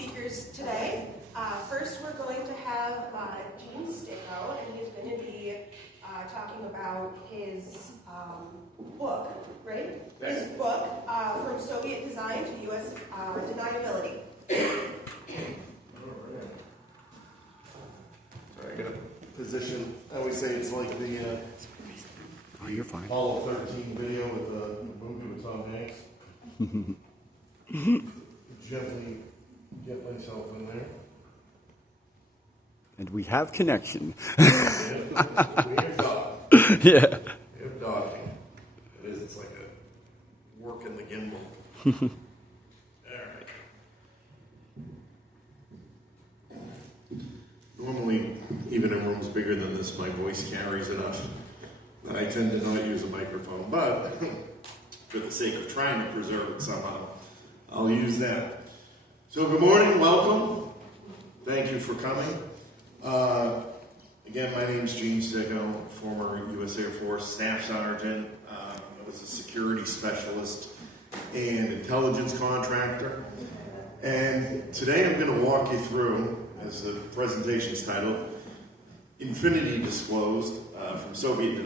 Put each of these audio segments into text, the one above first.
speakers today. First, we're going to have Gene Sticco, and he's going to be talking about his book, right? His book, From Soviet Design to U.S. Deniability. Sorry, I got a position. I always say it's like the Oh, you're fine. Apollo 13 video with the movie with Tom Hanks. Gently get myself in there. And we have connection. We have docking. Yeah. We have docking. It is. It's like a work in the gimbal. Alright. Normally, even in rooms bigger than this, my voice carries enough that I tend to not use a microphone, but for the sake of trying to preserve it somehow, I'll use that. So good morning, welcome. Thank you for coming. Again, my name's Gene Sticco, former U.S. Air Force Staff Sergeant. I was a security specialist and intelligence contractor. And today I'm going to walk you through, as the presentation's titled, Infinity Disclosed, from Soviet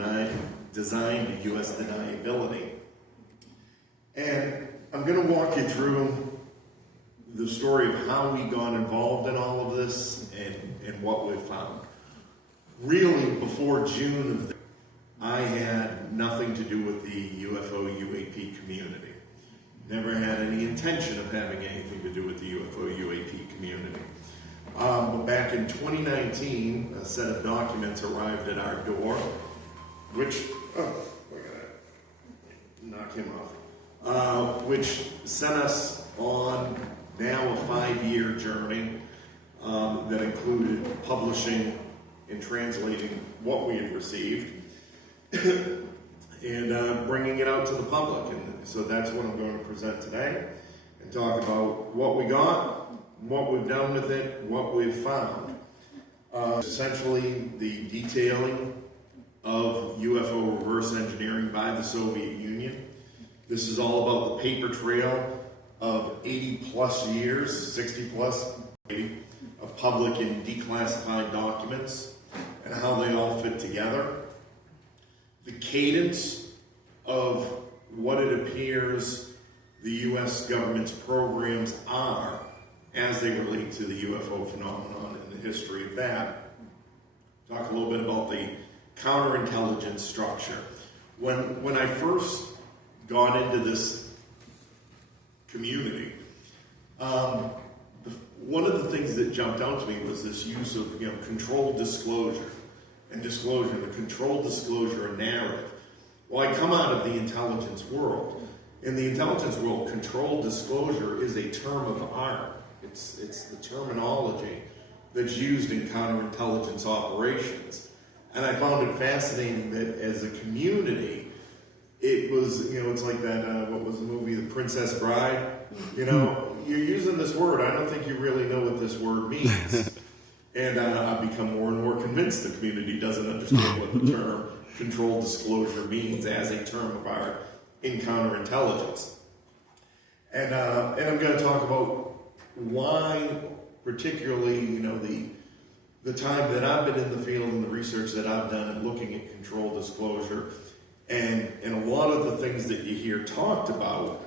Design to U.S. Deniability. And I'm going to walk you through the story of how we got involved in all of this and what we've found. Really, before June of this, I had nothing to do with the UFO UAP community. Never had any intention of having anything to do with the UFO UAP community. But back in 2019, a set of documents arrived at our door, which, look at that, knock him off, which sent us on now a 5-year journey that included publishing and translating what we had received and bringing it out to the public. And so that's what I'm going to present today and talk about what we got, what we've done with it, what we've found. Essentially, the detailing of UFO reverse engineering by the Soviet Union. This is all about the paper trail of 80 plus years, 60 plus, of public and declassified documents and how they all fit together. The cadence of what it appears the U.S. government's programs are as they relate to the UFO phenomenon and the history of that. Talk a little bit about the counterintelligence structure. When I first got into this community, one of the things that jumped out to me was this use of controlled disclosure and disclosure, the controlled disclosure narrative. Well, I come out of the intelligence world. In the intelligence world, controlled disclosure is a term of art. It's the terminology that's used in counterintelligence operations. And I found it fascinating that as a community, it was, it's like that, what was the movie, The Princess Bride? You're using this word. I don't think you really know what this word means. And I've become more and more convinced the community doesn't understand what the term controlled disclosure means as a term of art in counterintelligence. And I'm going to talk about why, particularly, the time that I've been in the field and the research that I've done and looking at controlled disclosure, and a lot of the things that you hear talked about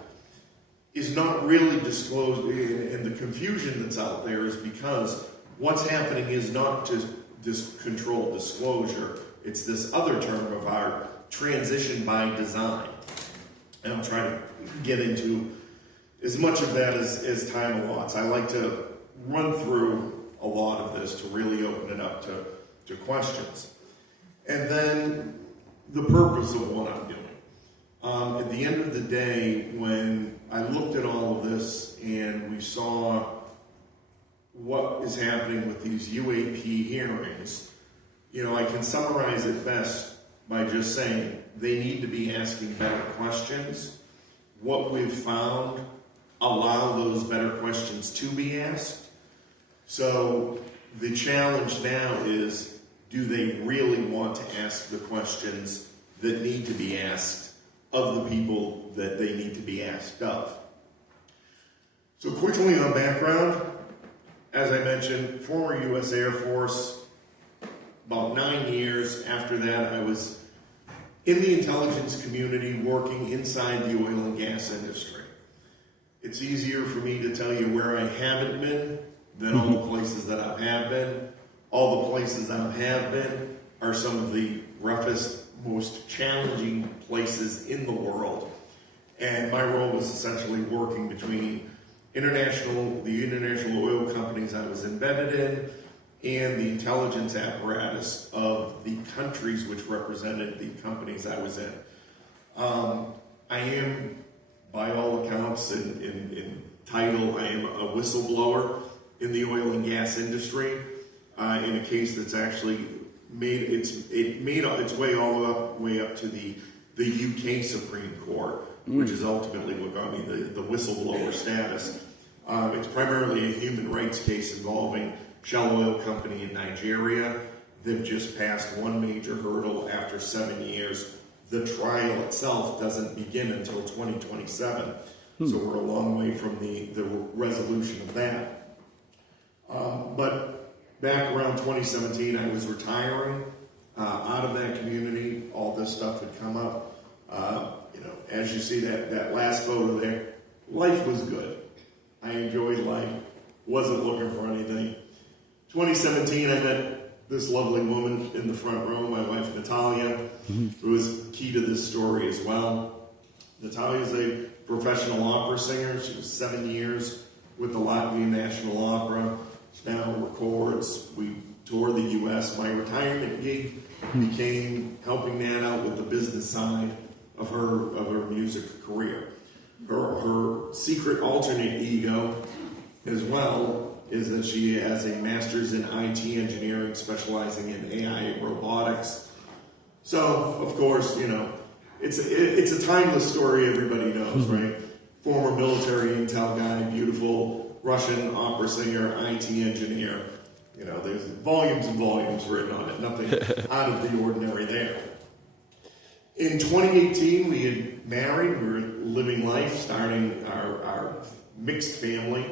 is not really disclosed, and the confusion that's out there is because what's happening is not just this controlled disclosure, it's this other term of our transition by design. And I'm trying to get into as much of that as time allots. I like to run through a lot of this to really open it up to questions. And then the purpose of what I'm doing. At the end of the day, when I looked at all of this and we saw what is happening with these UAP hearings, I can summarize it best by just saying they need to be asking better questions. What we've found allow those better questions to be asked. So the challenge now is, do they really want to ask the questions that need to be asked of the people that they need to be asked of? So quickly on background, as I mentioned, former U.S. Air Force. About 9 years after that, I was in the intelligence community working inside the oil and gas industry. It's easier for me to tell you where I haven't been than all the places that I have been. All the places I have been are some of the roughest, most challenging places in the world. And my role was essentially working between the international oil companies I was embedded in and the intelligence apparatus of the countries which represented the companies I was in. I am, by all accounts, in title, I am a whistleblower in the oil and gas industry, in a case that's actually made its way all the way up to the UK Supreme Court, which is ultimately what got me the whistleblower status. It's primarily a human rights case involving Shell Oil Company in Nigeria. They've just passed one major hurdle after 7 years. The trial itself doesn't begin until 2027, so we're a long way from the resolution of that. But back around 2017, I was retiring out of that community. All this stuff had come up. As you see that last photo there, life was good. I enjoyed life. Wasn't looking for anything. 2017, I met this lovely woman in the front row, my wife Natalia, who was key to this story as well. Natalia is a professional opera singer. She was 7 years with the Latvian National Opera. She now records. We tour the U.S. My retirement gig became helping Nat out with the business side of her music career. Her secret alternate ego as well is that she has a master's in IT engineering specializing in AI and robotics. So, of course, it's a timeless story everybody knows, right? Former military intel guy, beautiful Russian opera singer, IT engineer. There's volumes and volumes written on it. Nothing out of the ordinary there. In 2018, we had married. We were living life, starting our mixed family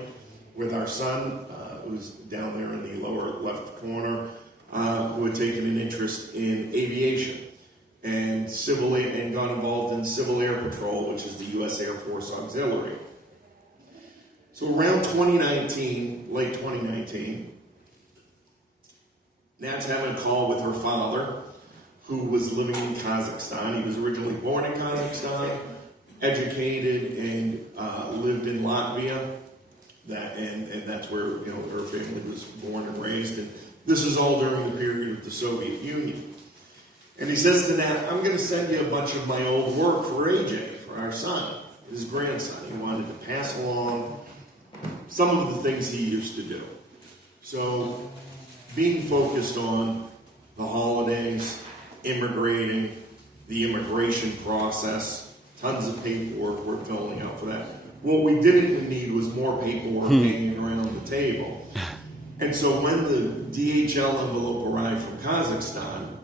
with our son, who's down there in the lower left corner, who had taken an interest in aviation and got involved in Civil Air Patrol, which is the U.S. Air Force Auxiliary. So around 2019, late 2019, Nat's having a call with her father, who was living in Kazakhstan. He was originally born in Kazakhstan, educated, and lived in Latvia. And that's where her family was born and raised. And this is all during the period of the Soviet Union. And he says to Nat, I'm going to send you a bunch of my old work for AJ, for our son, his grandson. He wanted to pass along some of the things he used to do. So being focused on the holidays, immigrating, the immigration process, tons of paperwork we're filling out for that. What we didn't need was more paperwork hanging around the table. And so when the DHL envelope arrived from Kazakhstan,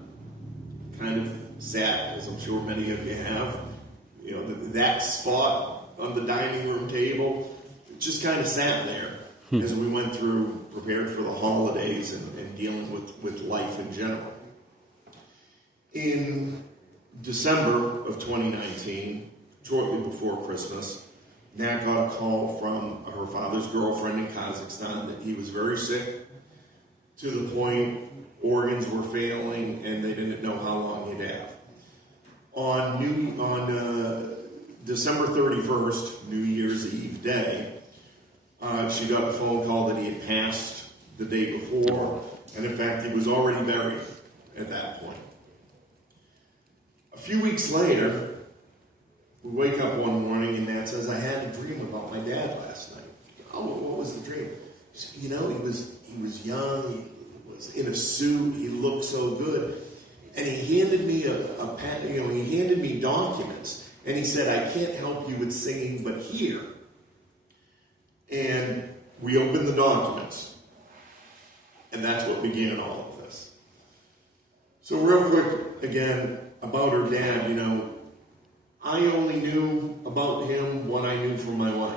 kind of sat, as I'm sure many of you have, that spot on the dining room table, just kind of sat there as we went through, prepared for the holidays and dealing with life in general. In December of 2019, shortly before Christmas, Nat got a call from her father's girlfriend in Kazakhstan that he was very sick, to the point organs were failing and they didn't know how long he'd have. On December 31st, New Year's Eve day, she got a phone call that he had passed the day before, and in fact he was already buried at that point. A few weeks later, we wake up one morning and Nat says, I had a dream about my dad last night. Oh, what was the dream? He was young, he was in a suit, he looked so good. And he handed me he handed me documents. And he said, I can't help you with singing, but here. And we opened the documents. And that's what began all of this. So real quick, again, about her dad, I only knew about him what I knew from my wife.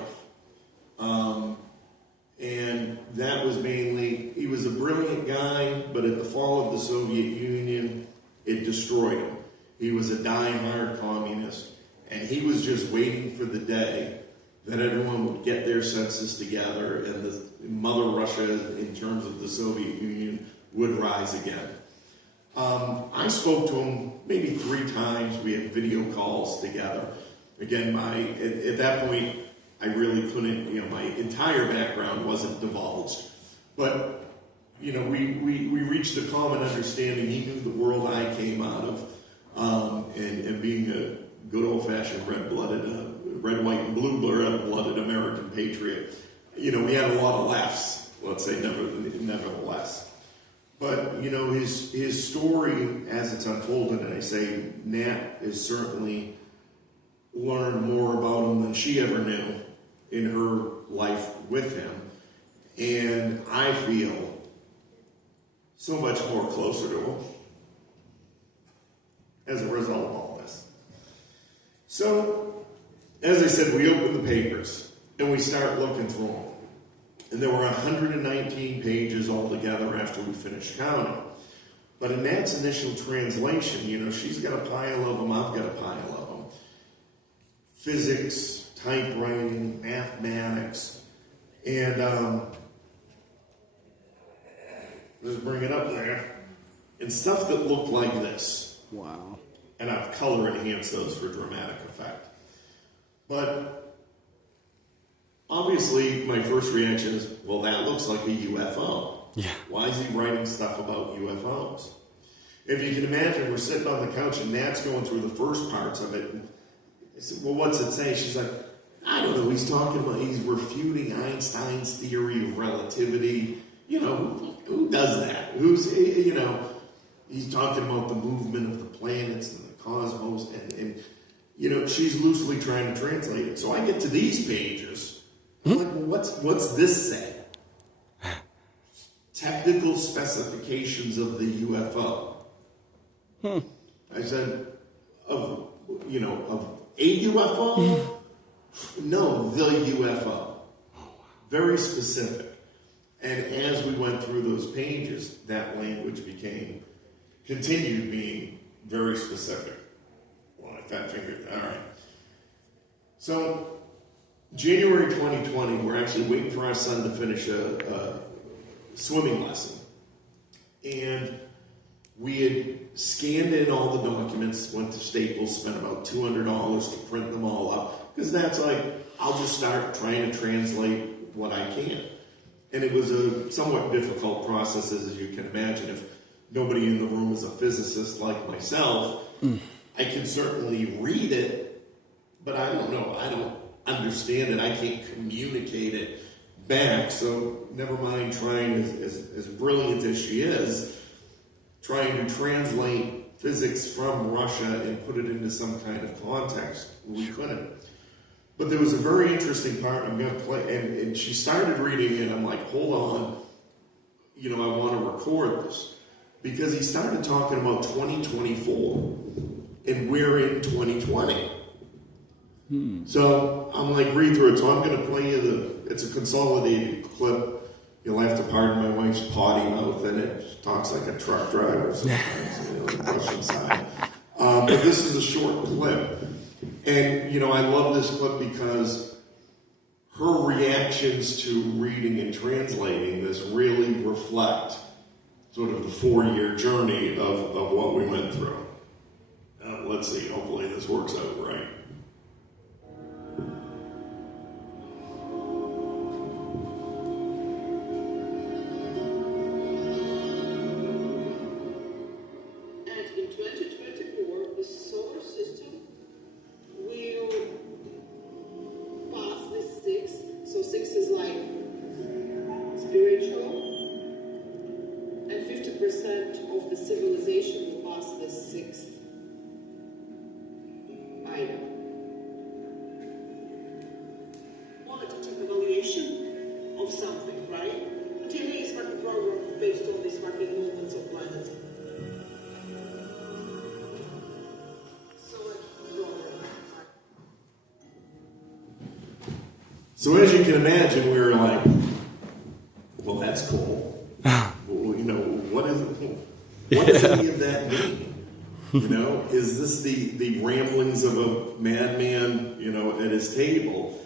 And that was mainly, he was a brilliant guy, but at the fall of the Soviet Union, it destroyed him. He was a die-hard communist, and he was just waiting for the day that everyone would get their senses together and the Mother Russia, in terms of the Soviet Union, would rise again. I spoke to him maybe 3 times. We had video calls together. Again, at that point, I really couldn't, my entire background wasn't divulged. But, we reached a common understanding. He knew the world I came out of, and being a good old-fashioned red, white, and blue-blooded American patriot. We had a lot of laughs, let's say, nevertheless. But, his story, as it's unfolded, and I say Nat has certainly learned more about him than she ever knew in her life with him. And I feel so much more closer to him as a result of all this. So, as I said, we open the papers and we start looking through them. And there were 119 pages altogether after we finished counting. But in Nat's initial translation, she's got a pile of them, I've got a pile of them. Physics, typewriting, mathematics, and let's bring it up there. And stuff that looked like this. Wow. And I've color enhanced those for dramatic effect. But obviously, my first reaction is, well, that looks like a UFO. Yeah. Why is he writing stuff about UFOs? If you can imagine, we're sitting on the couch and Nat's going through the first parts of it. And I said, well, what's it say? She's like, I don't know. He's refuting Einstein's theory of relativity. Who does that? He's talking about the movement of the planets and the cosmos. And she's loosely trying to translate it. So I get to these pages. I'm like, well, what's this say? Technical specifications of the UFO. I said, of a UFO? No, the UFO. Very specific. And as we went through those pages, that language continued being very specific. Well, I fat fingered. All right. So, January 2020, we're actually waiting for our son to finish a swimming lesson. And we had scanned in all the documents, went to Staples, spent about $200 to print them all up. Because that's I'll just start trying to translate what I can. And it was a somewhat difficult process, as you can imagine. If nobody in the room is a physicist like myself, I can certainly read it, but I don't know. I don't understand it. I can't communicate it back. So never mind trying, as brilliant as she is, trying to translate physics from Russia and put it into some kind of context. We couldn't. But there was a very interesting part I'm going to play, and she started reading it. I'm like, hold on, I want to record this. Because he started talking about 2024, and we're in 2020. So I'm like, read through it. So I'm going to play you it's a consolidated clip. You'll have to pardon my wife's potty mouth, and it talks like a truck driver sometimes, on the Russian side. But this is a short clip. And, I love this clip because her reactions to reading and translating this really reflect sort of the 4-year journey of what we went through. Let's see, hopefully this works out right. And in 2024, the solar system will pass the 6. So 6 is like spiritual. And 50% of the civilization will pass the 6th item. Qualitative evaluation of something, right? DNA is like a program based on these fucking movements of planets. So as you can imagine, we were like, well, that's cool. Well, you know, what does any of that mean? You know, is this the ramblings of a madman, you know, at his table?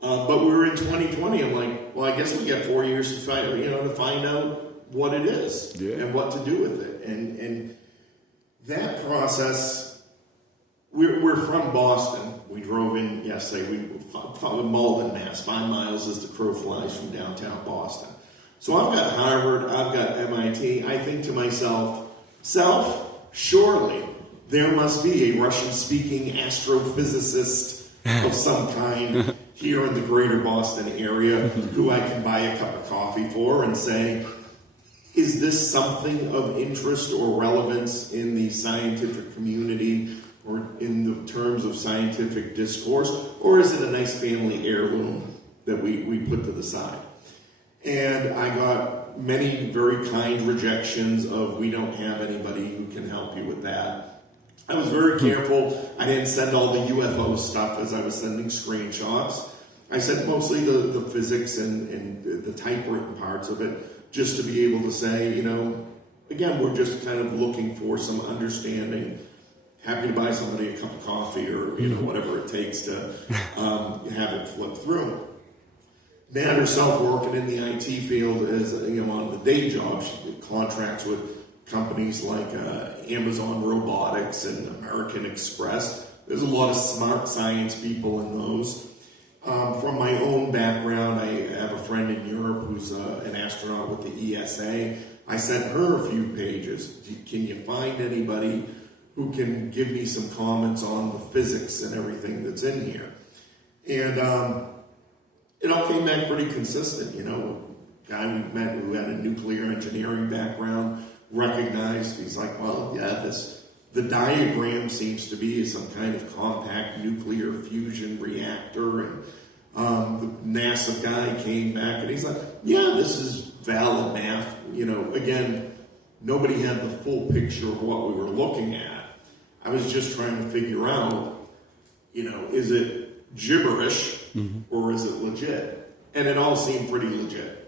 But we were in 2020. I'm like, well, I guess we got 4 years to find out what it is and what to do with it. And that process, we're from Boston. We drove in yesterday. We followed Malden, Mass. 5 miles as the crow flies from downtown Boston. So I've got Harvard. I've got MIT. I think to myself, surely there must be a Russian-speaking astrophysicist of some kind here in the greater Boston area who I can buy a cup of coffee for and say, is this something of interest or relevance in the scientific community or in the terms of scientific discourse, or is it a nice family heirloom that we put to the side? And I got many very kind rejections of, we don't have anybody who can help you with that. I was very careful. I didn't send all the UFO stuff as I was sending screenshots. I sent mostly the physics and the typewritten parts of it, just to be able to say, you know, again, we're just kind of looking for some understanding. Happy to buy somebody a cup of coffee or, you know, whatever it takes to have it flip through. Nat herself working in the IT field as, you know, on the day job, she did contracts with companies like Amazon Robotics and American Express. There's a lot of smart science people in those. From my own background, I have a friend in Europe who's an astronaut with the ESA. I sent her a few pages. Can you find anybody who can give me some comments on the physics and everything that's in here? And it all came back pretty consistent. You know, a guy we met who had a nuclear engineering background recognized, he's like, well, yeah, the diagram seems to be some kind of compact nuclear fusion reactor. And the NASA guy came back and he's like, yeah, this is valid math. You know, again, nobody had the full picture of what we were looking at. I was just trying to figure out, you know, is it gibberish or is it legit? And it all seemed pretty legit.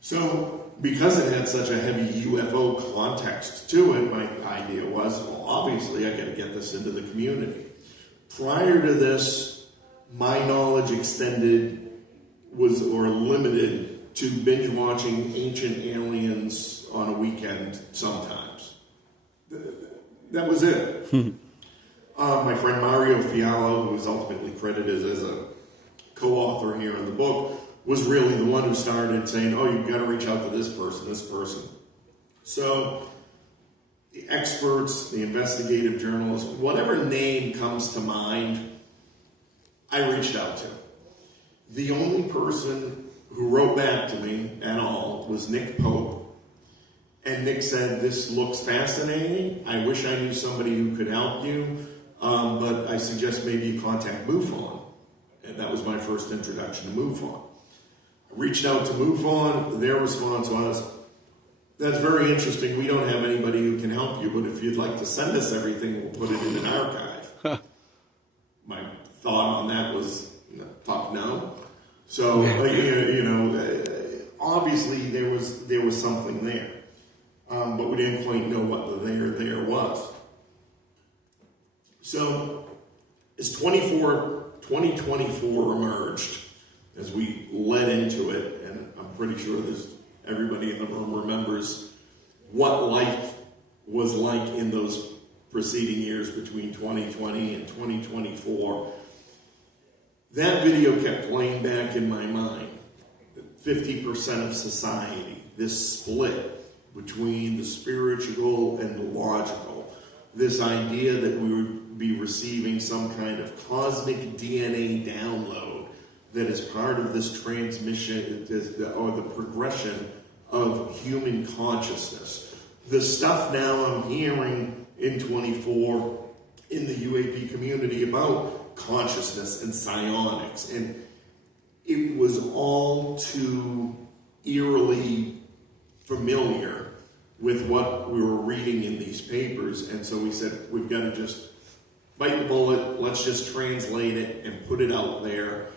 So, because it had such a heavy UFO context to it, my idea was, well, obviously I got to get this into the community. Prior to this, my knowledge extended or limited to binge watching Ancient Aliens on a weekend sometimes. That was it. My friend Mario Fiallo, who was ultimately credited as a co-author here in the book, was really the one who started saying, oh, you've got to reach out to this person. So the experts, the investigative journalists, whatever name comes to mind, I reached out to. The only person who wrote back to me at all was Nick Pope. And Nick said, this looks fascinating. I wish I knew somebody who could help you, but I suggest maybe you contact MUFON. And that was my first introduction to MUFON. I reached out to MUFON. Their response was, that's very interesting. We don't have anybody who can help you, but if you'd like to send us everything, we'll put it in an archive. My thought on that was, fuck no. So, obviously there was something there. But we didn't quite know what the there was. So, as 2024 emerged, as we led into it, and I'm pretty sure everybody in the room remembers what life was like in those preceding years between 2020 and 2024, that video kept playing back in my mind. 50% of society, this split between the spiritual and the logical, this idea that we would be receiving some kind of cosmic DNA download that is part of this transmission or the progression of human consciousness. The stuff now I'm hearing in 24 in the UAP community about consciousness and psionics, and it was all too eerily familiar with what we were reading in these papers, and so we said, we've got to just bite the bullet, let's just translate it and put it out there,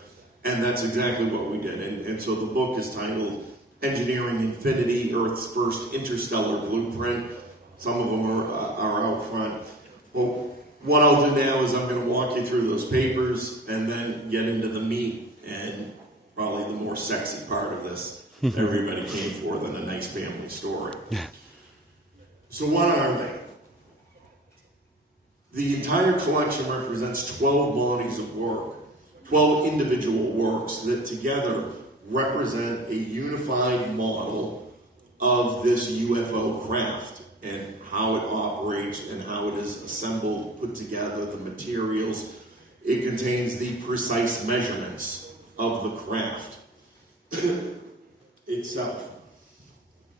and that's exactly what we did. And so the book is titled Engineering Infinity, Earth's first interstellar blueprint. Some of them are out front. Well, what I'll do now is I'm going to walk you through those papers and then get into the meat and probably the more sexy part of this everybody came for than a nice family story. So what are they? The entire collection represents 12 bodies of work, 12 individual works that together represent a unified model of this UFO craft and how it operates and how it is assembled, put together, the materials. It contains the precise measurements of the craft itself.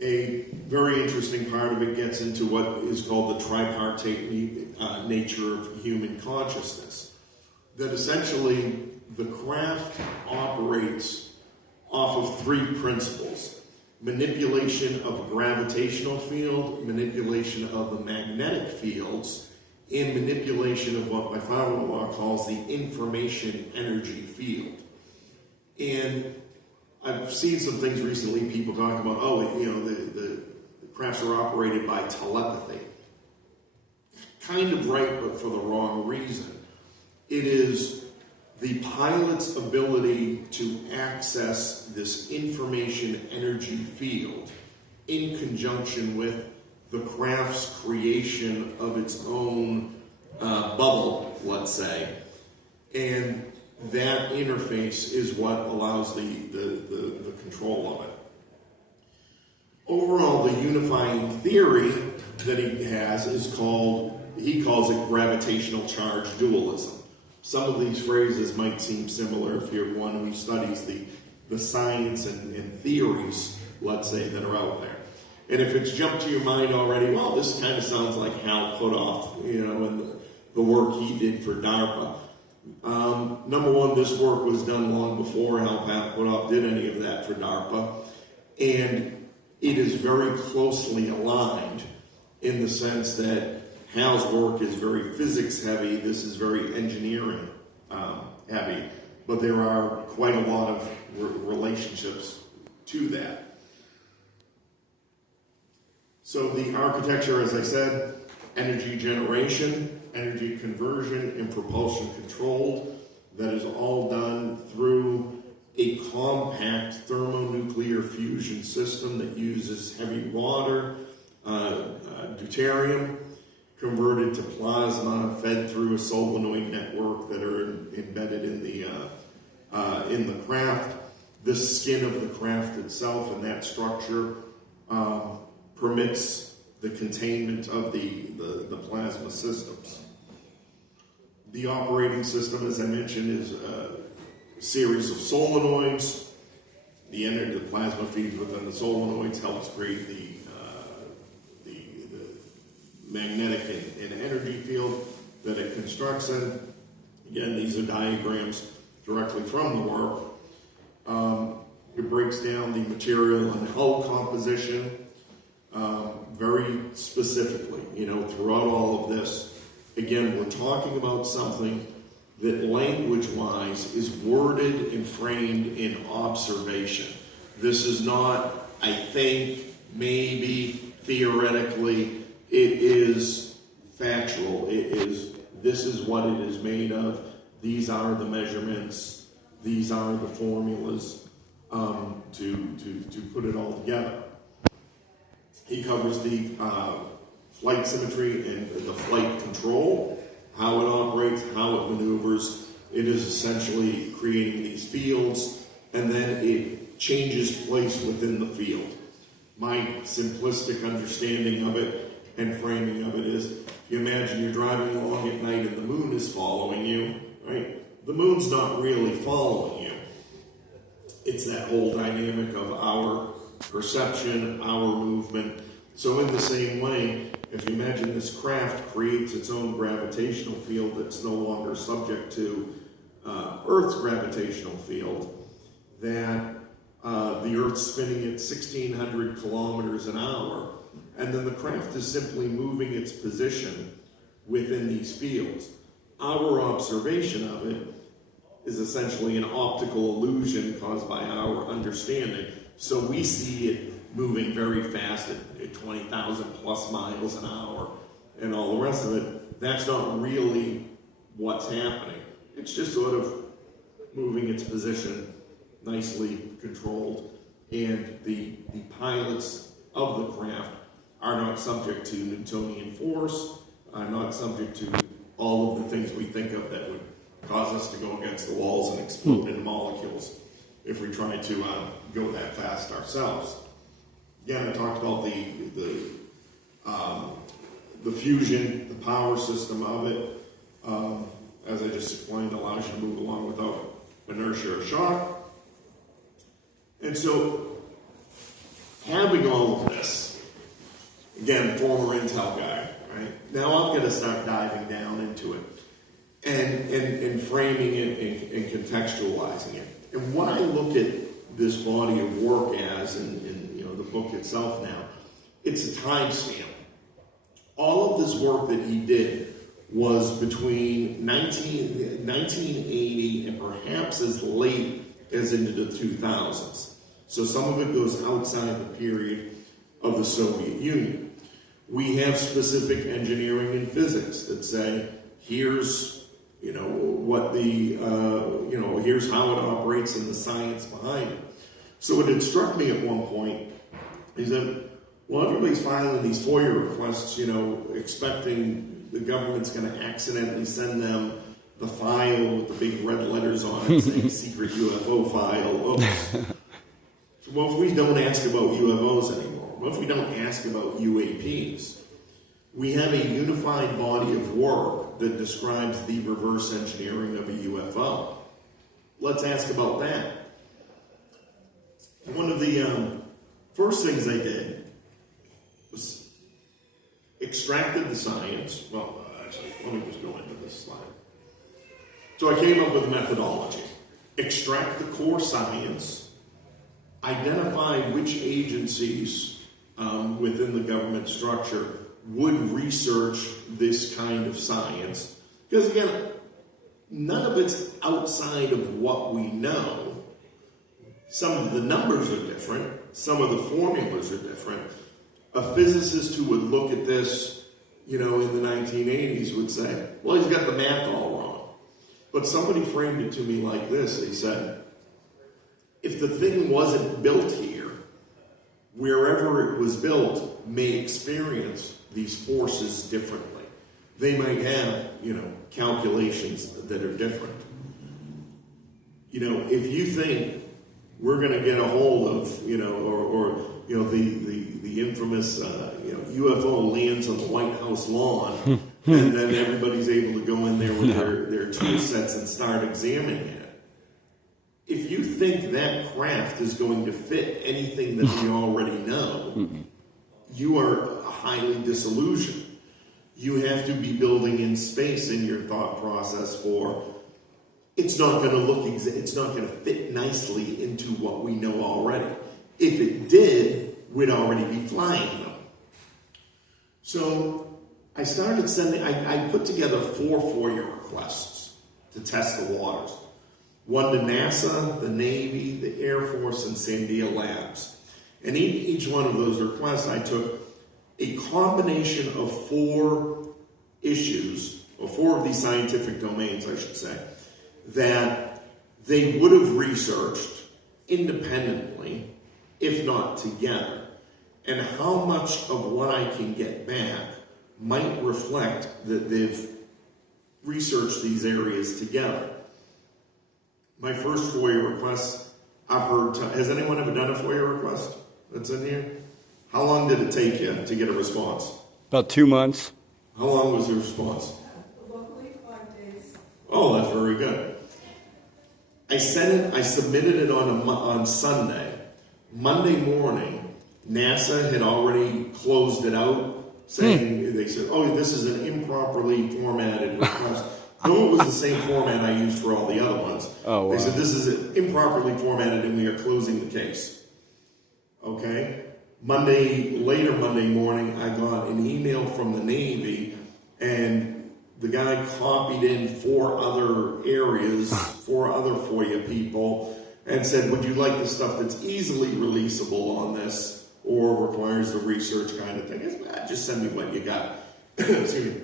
A very interesting part of it gets into what is called the tripartite nature of human consciousness. That essentially the craft operates off of three principles: manipulation of a gravitational field, manipulation of the magnetic fields, and manipulation of what my father-in-law calls the information energy field. And I've seen some things recently, people talk about, the crafts are operated by telepathy. Kind of right, but for the wrong reason. It is the pilot's ability to access this information energy field in conjunction with the craft's creation of its own bubble, let's say. And that interface is what allows the control of it. Overall, the unifying theory that he has he calls it gravitational charge dualism. Some of these phrases might seem similar if you're one who studies the science and theories, let's say, that are out there. And if it's jumped to your mind already, well, this kind of sounds like Hal Puthoff, and the work he did for DARPA. Number one, this work was done long before Hal Puthoff did any of that for DARPA. And it is very closely aligned in the sense that Hal's work is very physics heavy. This is very engineering heavy. But there are quite a lot of relationships to that. So the architecture, as I said, energy generation, energy conversion, and propulsion controlled. That is all done through a compact thermonuclear fusion system that uses heavy water, deuterium, converted to plasma, fed through a solenoid network that are embedded in the craft. The skin of the craft itself and that structure permits the containment of the plasma systems. The operating system, as I mentioned, is a series of solenoids. The plasma feeds within the solenoids helps create the magnetic and energy field that it constructs in. Again, these are diagrams directly from the work. It breaks down the material and hull composition very specifically, throughout all of this. Again, we're talking about something that language-wise is worded and framed in observation. This is not, I think, maybe, theoretically. It is factual. This is what it is made of. These are the measurements. These are the formulas to put it all together. He covers the flight symmetry and the flight control, how it operates, how it maneuvers. It is essentially creating these fields, and then it changes place within the field. My simplistic understanding of it and framing of it is, if you imagine you're driving along at night and the moon is following you, right? The moon's not really following you. It's that whole dynamic of our perception, our movement. So in the same way, if you imagine this craft creates its own gravitational field that's no longer subject to Earth's gravitational field, that the Earth's spinning at 1,600 kilometers an hour, and then the craft is simply moving its position within these fields. Our observation of it is essentially an optical illusion caused by our understanding. So we see it moving very fast at 20,000 plus miles an hour and all the rest of it. That's not really what's happening. It's just sort of moving its position nicely controlled, and the pilots of the craft are not subject to Newtonian force, are not subject to all of the things we think of that would cause us to go against the walls and explode into molecules if we try to go that fast ourselves. Again, I talked about the fusion, the power system of it. As I just explained, allows you to move along without inertia or shock. And so, having all of this, again, former Intel guy, right? Now I'm going to start diving down into it and framing it and contextualizing it. And what I look at this body of work as, in the book itself now, it's a time stamp. All of this work that he did was between 1980 and perhaps as late as into the 2000s. So some of it goes outside the period of the Soviet Union. We have specific engineering and physics that say, here's what here's how it operates and the science behind it. So it had struck me at one point is that, well, everybody's filing these FOIA requests, expecting the government's going to accidentally send them the file with the big red letters on it saying secret UFO file. Oops. So what if we don't ask about UFOs anymore? What if we don't ask about UAPs? We have a unified body of work that describes the reverse engineering of a UFO. Let's ask about that. One of the first things I did was extracted the science. Well, actually, let me just go into this slide. So I came up with a methodology. Extract the core science, identify which agencies within the government structure would research this kind of science. Because again, none of it's outside of what we know. Some of the numbers are different. Some of the formulas are different. A physicist who would look at this, in the 1980s would say, well, he's got the math all wrong. But somebody framed it to me like this. They said, if the thing wasn't built here, wherever it was built may experience these forces differently. They might have, calculations that are different. If you think we're going to get a hold of, the infamous, UFO lands on the White House lawn, and then everybody's able to go in there with their tool sets and start examining it. If you think that craft is going to fit anything that we already know, you are highly disillusioned. You have to be building in space in your thought process for it's not going to it's not going to fit nicely into what we know already. If it did, we'd already be flying them. So I started I put together 4 FOIA requests to test the waters. One to NASA, the Navy, the Air Force, and Sandia Labs. And in each one of those requests, I took a combination of 4 issues, or 4 of these scientific domains, I should say, that they would have researched independently, if not together, and how much of what I can get back might reflect that they've researched these areas together. My first FOIA request, I've heard, has anyone ever done a FOIA request that's in here? How long did it take you to get a response? About 2 months. How long was the response? Locally, 5 days. Oh, that's very good. I submitted it on Sunday. Monday morning, NASA had already closed it out, saying, they said, oh, this is an improperly formatted request. No, it was the same format I used for all the other ones. Oh, wow. They said, this is improperly formatted and we are closing the case. Okay? Later Monday morning, I got an email from the Navy, and the guy copied in 4 other areas, 4 other FOIA people, and said, would you like the stuff that's easily releasable on this or requires the research kind of thing? I said, just send me what you got. Excuse me.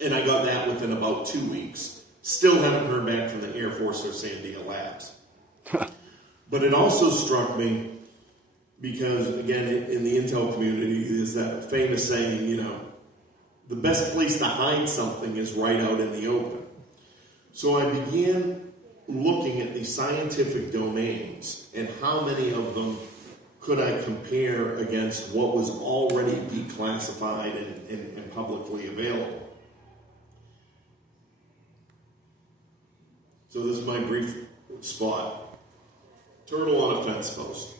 And I got that within about 2 weeks. Still haven't heard back from the Air Force or Sandia Labs. But it also struck me because, again, in the Intel community, there's that famous saying, you know, the best place to hide something is right out in the open. So I began looking at the scientific domains and how many of them could I compare against what was already declassified and publicly available. So this is my brief spot. Turtle on a fence post.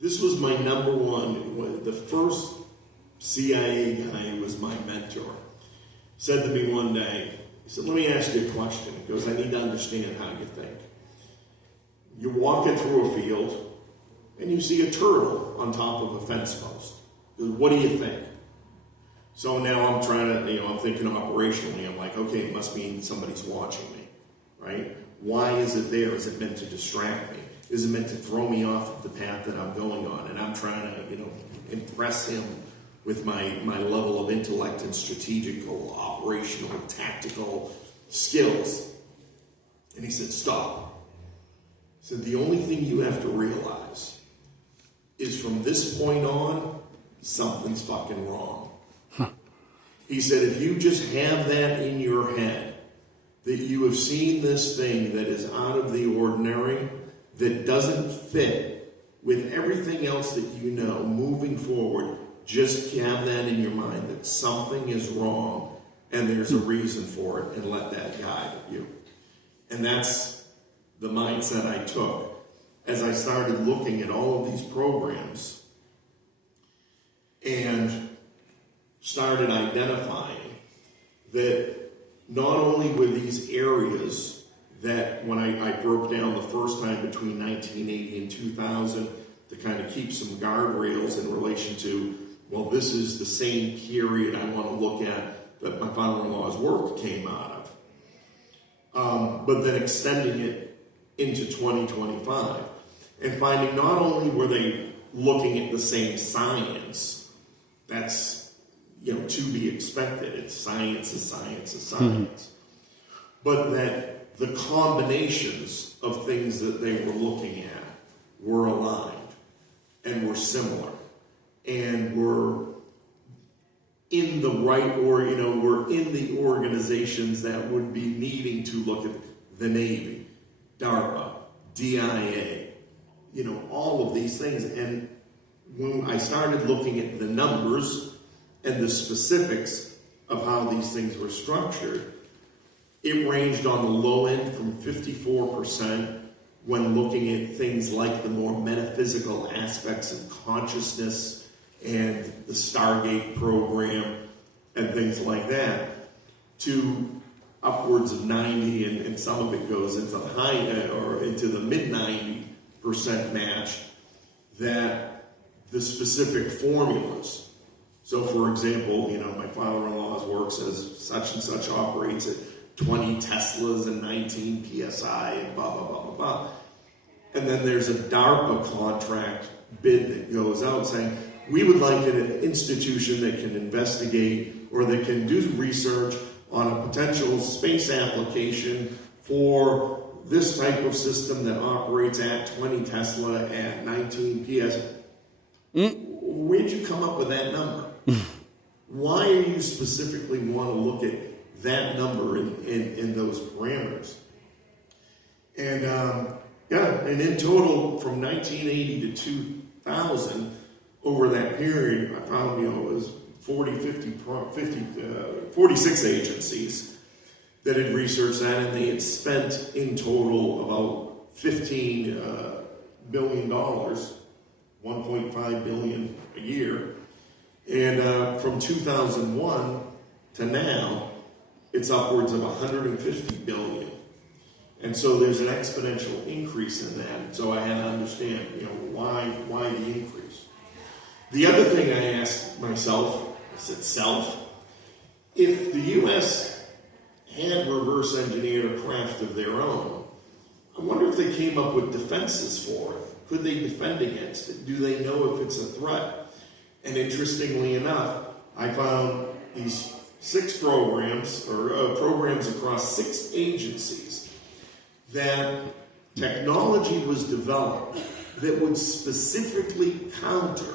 This was my number one. The first CIA guy who was my mentor said to me one day, he said, let me ask you a question. He goes, I need to understand how you think. You're walking through a field and you see a turtle on top of a fence post. He goes, what do you think? So now I'm trying to, I'm thinking operationally. I'm like, okay, it must mean somebody's watching me, right? Why is it there? Is it meant to distract me? Is it meant to throw me off of the path that I'm going on? And I'm trying to, impress him with my level of intellect and strategical, operational, tactical skills. And he said, stop. He said, the only thing you have to realize is from this point on, something's fucking wrong. He said, if you just have that in your head, that you have seen this thing that is out of the ordinary, that doesn't fit with everything else that you know moving forward, just have that in your mind that something is wrong and there's a reason for it, and let that guide you. And that's the mindset I took as I started looking at all of these programs and started identifying that not only were these areas that when I broke down the first time between 1980 and 2000 to kind of keep some guardrails in relation to, well, this is the same period I want to look at that my father-in-law's work came out of. But then extending it into 2025 and finding not only were they looking at the same science, that's to be expected. It's science is science is science. But that the combinations of things that they were looking at were aligned and were similar and were in the right, or, were in the organizations that would be needing to look at the Navy, DARPA, DIA, all of these things. And when I started looking at the numbers and the specifics of how these things were structured, it ranged on the low end from 54% when looking at things like the more metaphysical aspects of consciousness and the Stargate program and things like that, to upwards of 90, and some of it goes into the high or into the mid 90% match, that the specific formulas. So, for example, my father-in-law's work says such and such operates at 20 Teslas and 19 PSI and blah, blah, blah, blah, blah. And then there's a DARPA contract bid that goes out saying, we would like an institution that can investigate or that can do research on a potential space application for this type of system that operates at 20 Tesla at 19 PSI. Where'd you come up with that number? Why do you specifically want to look at that number in those parameters? And and in total, from 1980 to 2000, over that period, I found it was 46 agencies that had researched that, and they had spent in total about $15 billion, $1.5 billion a year. And from 2001 to now, it's upwards of $150 billion. And so there's an exponential increase in that. So I had to understand, why the increase. The other thing I asked myself, I said, if the U.S. had reverse engineered a craft of their own, I wonder if they came up with defenses for it. Could they defend against it? Do they know if it's a threat? And interestingly enough, I found these 6 programs, or programs across 6 agencies, that technology was developed that would specifically counter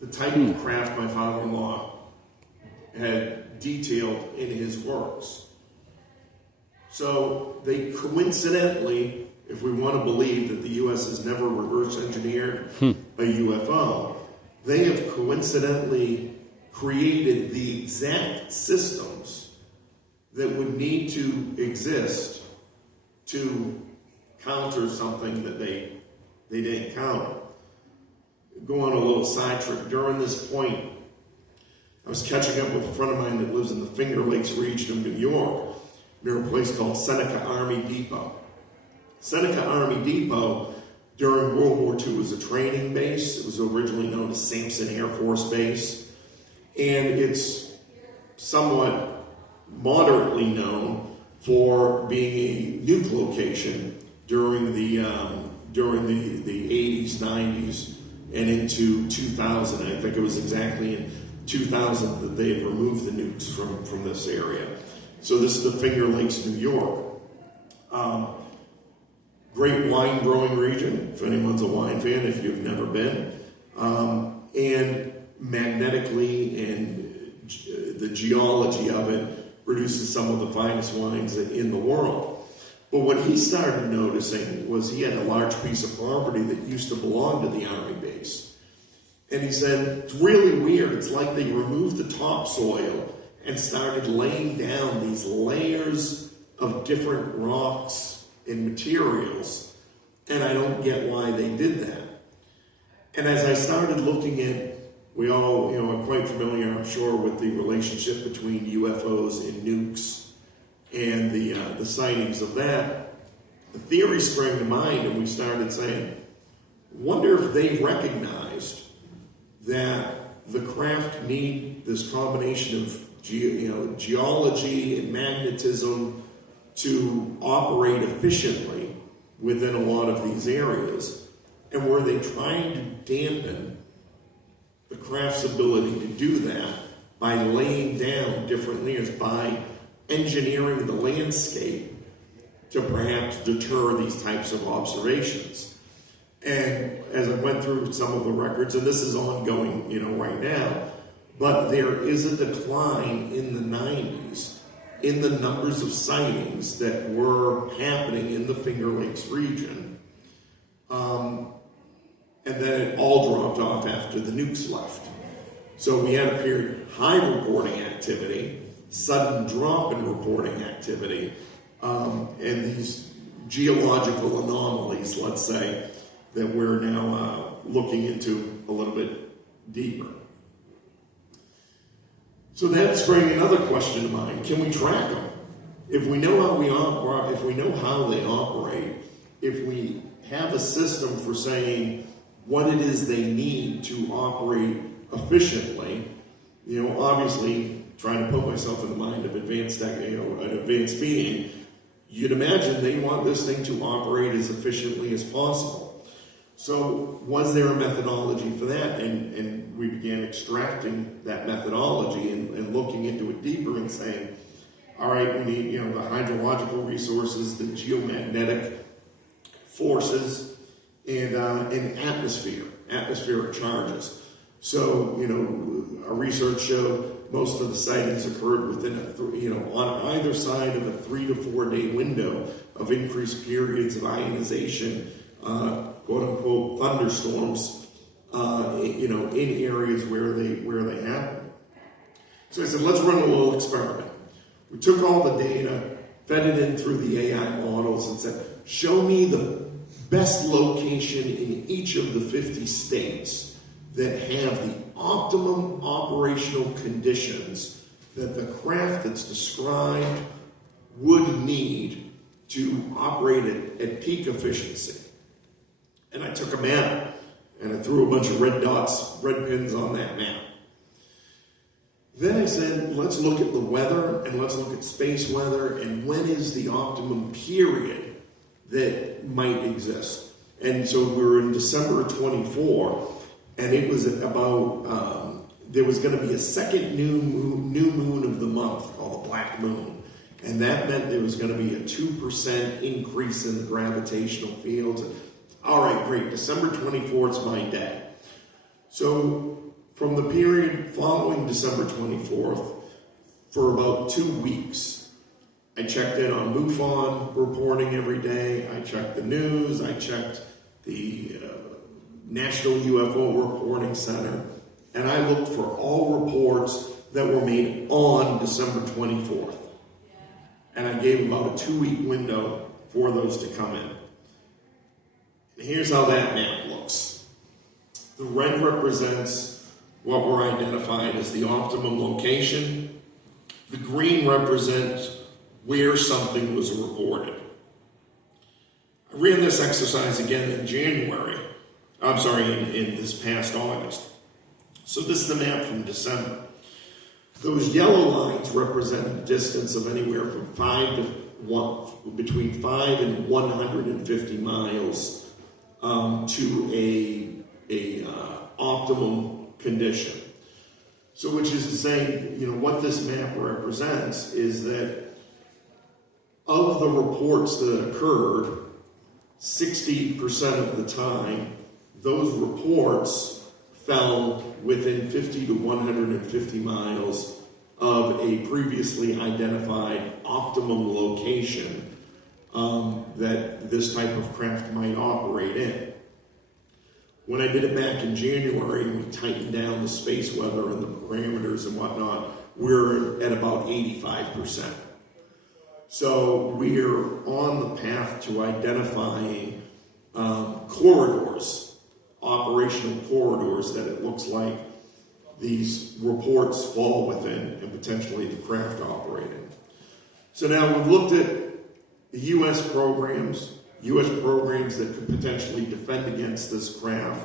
the type of craft my father-in-law had detailed in his works. So they coincidentally, if we want to believe that the U.S. has never reverse engineered a UFO, they have coincidentally created the exact systems that would need to exist to counter something that they didn't counter. Go on a little side trip. During this point, I was catching up with a friend of mine that lives in the Finger Lakes region of New York, near a place called Seneca Army Depot. Seneca Army Depot, during World War II, was a training base. It was originally known as Sampson Air Force Base, and it's somewhat moderately known for being a nuke location during the 80s, 90s, and into 2000. I think it was exactly in 2000 that they had removed the nukes from this area. So this is the Finger Lakes, New York. Great wine growing region, if anyone's a wine fan, if you've never been. And magnetically and the geology of it produces some of the finest wines in the world. But what he started noticing was he had a large piece of property that used to belong to the Army base. And he said, it's really weird. It's like they removed the topsoil and started laying down these layers of different rocks and materials, and I don't get why they did that. And as I started looking at, we all, are quite familiar, I'm sure, with the relationship between UFOs and nukes and the sightings of that, the theory sprang to mind, and we started saying, wonder if they recognized that the craft need this combination of geology and magnetism to operate efficiently within a lot of these areas, and were they trying to dampen the craft's ability to do that by laying down different layers, by engineering the landscape to perhaps deter these types of observations. And as I went through some of the records, and this is ongoing, right now, but there is a decline in the 90s in the numbers of sightings that were happening in the Finger Lakes region. And then it all dropped off after the nukes left. So we had a period of high reporting activity, sudden drop in reporting activity, and these geological anomalies, let's say, that we're now looking into a little bit deeper. So that's bringing another question to mind. Can we track them? If we know how we operate, if we know how they operate, if we have a system for saying what it is they need to operate efficiently, obviously trying to put myself in the mind of an advanced being, you'd imagine they want this thing to operate as efficiently as possible. So was there a methodology for that? And we began extracting that methodology and looking into it deeper and saying, all right, we need, the hydrological resources, the geomagnetic forces, and atmospheric charges. So, our research showed most of the sightings occurred within on either side of a 3 to 4 day window of increased periods of ionization, quote unquote thunderstorms, in areas where they happen. So I said, let's run a little experiment. We took all the data, fed it in through the AI models, and said, show me the best location in each of the 50 states that have the optimum operational conditions that the craft that's described would need to operate at peak efficiency. And I took a map and I threw a bunch of red dots, red pins on that map. Then I said, let's look at the weather and let's look at space weather and when is the optimum period that might exist. And so we were in December 24, and it was about, there was going to be a second new moon of the month called the Black Moon. And that meant there was going to be a 2% increase in the gravitational fields. All right, great. December 24th is my day. So from the period following December 24th, for about 2 weeks, I checked in on MUFON reporting every day. I checked the news. I checked the National UFO Reporting Center. And I looked for all reports that were made on December 24th. And I gave about a 2-week window for those to come in. And here's how that map looks. The red represents what were identified as the optimum location. The green represents where something was reported. I ran this exercise again in January. I'm sorry, in this past August. So this is the map from December. Those yellow lines represent a distance of anywhere from between 5 and 150 miles to a optimum condition. So which is to say, what this map represents is that of the reports that occurred, 60% of the time, those reports fell within 50 to 150 miles of a previously identified optimum location that this type of craft might operate in. When I did it back in January, we tightened down the space weather and the parameters and whatnot, we're at about 85%. So we're on the path to identifying corridors, operational corridors that it looks like these reports fall within and potentially the craft operate in. So now we've looked at the U.S. programs that could potentially defend against this craft.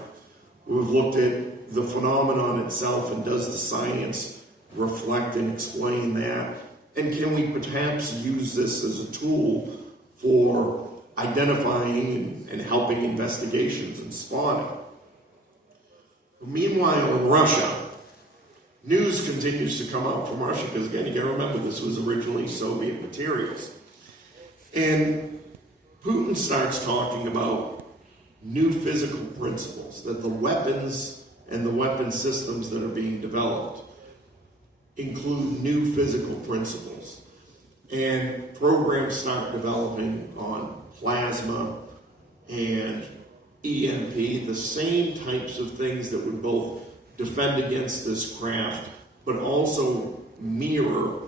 We've looked at the phenomenon itself, and does the science reflect and explain that? And can we perhaps use this as a tool for identifying and helping investigations and spotting? Meanwhile, in Russia, news continues to come out from Russia, because again, you gotta remember, this was originally Soviet materials. And Putin starts talking about new physical principles, that the weapons and the weapon systems that are being developed include new physical principles. And programs start developing on plasma and EMP, the same types of things that would both defend against this craft, but also mirror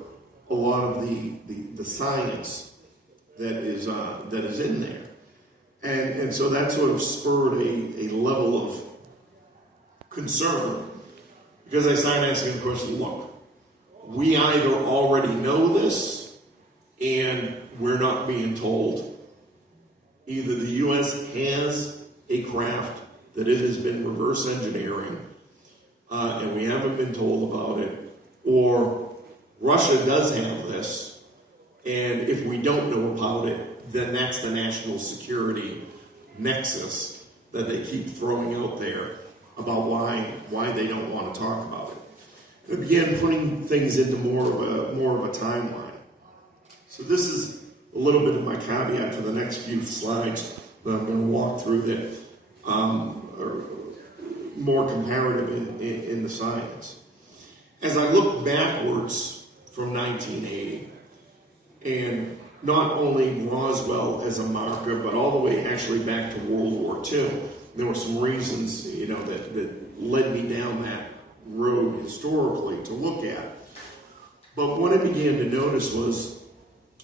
a lot of the science that is in there. And so that sort of spurred a level of concern, because I started asking the question, look, we either already know this and we're not being told. Either the U.S. has a craft that it has been reverse engineering and we haven't been told about it, or Russia does have this, and if we don't know about it, then that's the national security nexus that they keep throwing out there about why they don't want to talk about it. And it began putting things into more of a timeline. So this is a little bit of my caveat to the next few slides that I'm going to walk through that are more comparative in the science. As I look backwards from 1980, and not only Roswell as a marker, but all the way actually back to World War II, there were some reasons, that led me down that road historically to look at. But what I began to notice was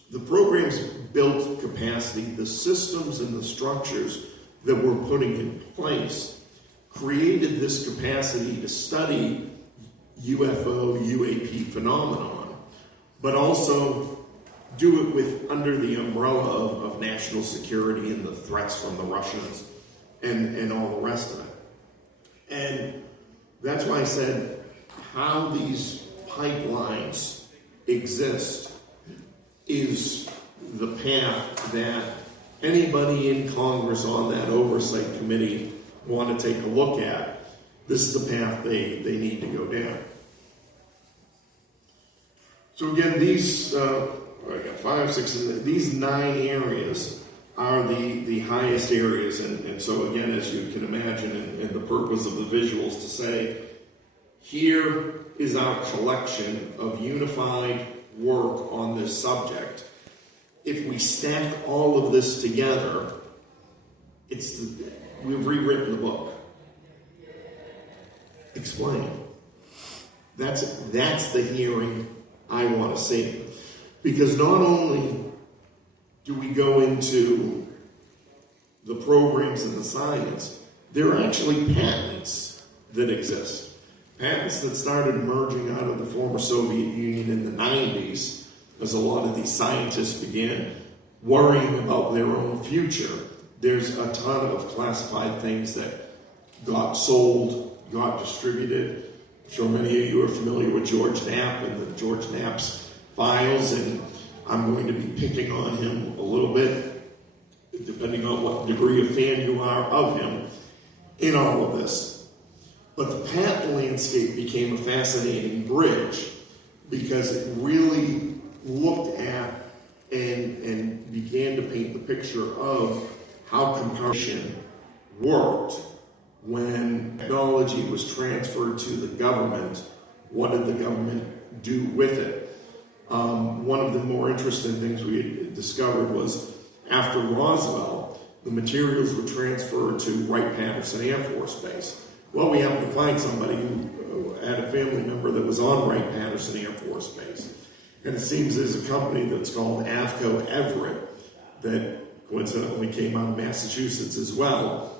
the programs built capacity, the systems and the structures that we're putting in place created this capacity to study UFO, UAP phenomenon, but also do it under the umbrella of national security and the threats from the Russians and all the rest of it. And that's why I said how these pipelines exist is the path that anybody in Congress on that oversight committee want to take a look at, this is the path they need to go down. So again, these I got 5, 6, these 9 areas are the highest areas, and so again, as you can imagine, and the purpose of the visuals to say, here is our collection of unified work on this subject. If we stack all of this together, we've rewritten the book. Explain. That's the hearing I want to see. Because not only do we go into the programs and the science, there are actually patents that exist. Patents that started emerging out of the former Soviet Union in the 90s, as a lot of these scientists began worrying about their own future. There's a ton of classified things that got sold, got distributed. I'm sure many of you are familiar with George Knapp and the George Knapp's files, and I'm going to be picking on him a little bit, depending on what degree of fan you are of him, in all of this. But the patent landscape became a fascinating bridge because it really looked at and began to paint the picture of how comparison worked when technology was transferred to the government. What did the government do with it? One of the more interesting things we had discovered was after Roswell, the materials were transferred to Wright-Patterson Air Force Base. Well, we happened to find somebody who had a family member that was on Wright-Patterson Air Force Base. And it seems there's a company that's called Avco Everett that coincidentally came out of Massachusetts as well,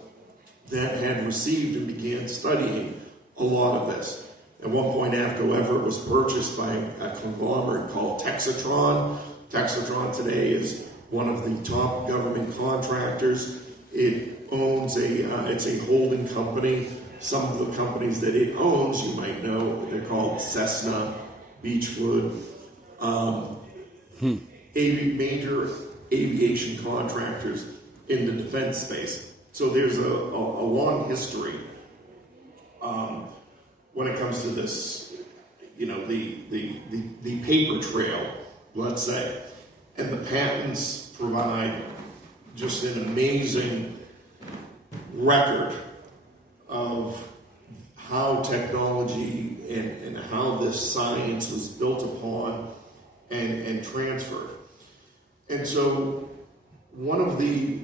that had received and began studying a lot of this. At one point, Avco Everett was purchased by a conglomerate called Texatron. Texatron today is one of the top government contractors. It owns it's a holding company. Some of the companies that it owns, you might know, they're called Cessna, Beechwood, major aviation contractors in the defense space. So there's a long history when it comes to this, the paper trail, let's say. And the patents provide just an amazing record of how technology and how this science was built upon and transferred. And so one of the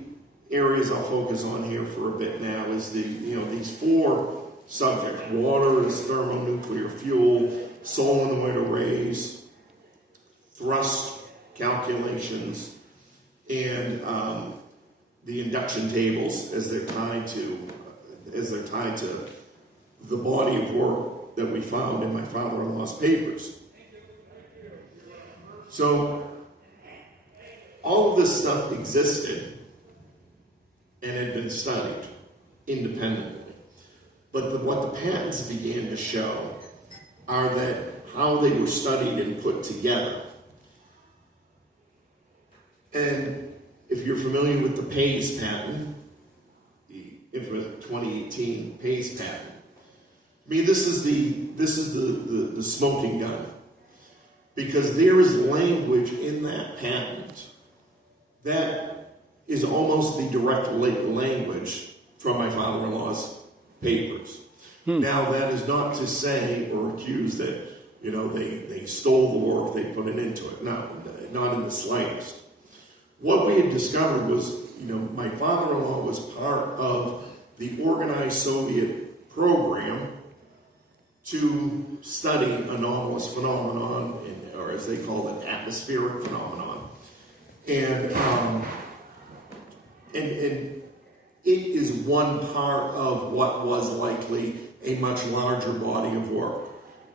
areas I'll focus on here for a bit now is these 4 subjects. Water is thermonuclear fuel, solenoid arrays, thrust calculations, and the induction tables as they're tied to the body of work that we found in my father-in-law's papers. So all of this stuff existed and had been studied independently. But what the patents began to show are that how they were studied and put together. And if you're familiar with the Pays patent, the infamous 2018 Pays patent, I mean, this is the smoking gun, because there is language in that patent that is almost the direct language from my father-in-law's papers. Now, that is not to say or accuse that they stole the work, they put it into it. No, not in the slightest. What we had discovered was, my father-in-law was part of the organized Soviet program to study anomalous phenomenon, or as they called it, atmospheric phenomenon. And it is one part of what was likely a much larger body of work.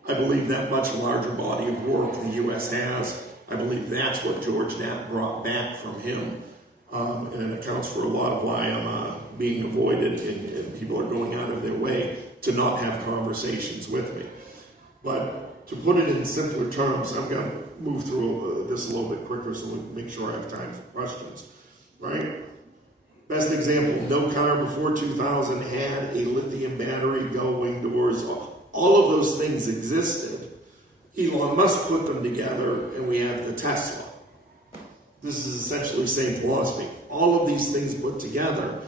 I believe that much larger body of work the U.S. has, I believe that's what George Knapp brought back from him. And it accounts for a lot of why I'm being avoided and people are going out of their way to not have conversations with me. But to put it in simpler terms, I'm going to move through this a little bit quicker so we make sure I have time for questions, right? Best example, no car before 2000 had a lithium battery, going doors. All of those things existed. Elon Musk put them together, and we have the Tesla. This is essentially the same philosophy. All of these things put together,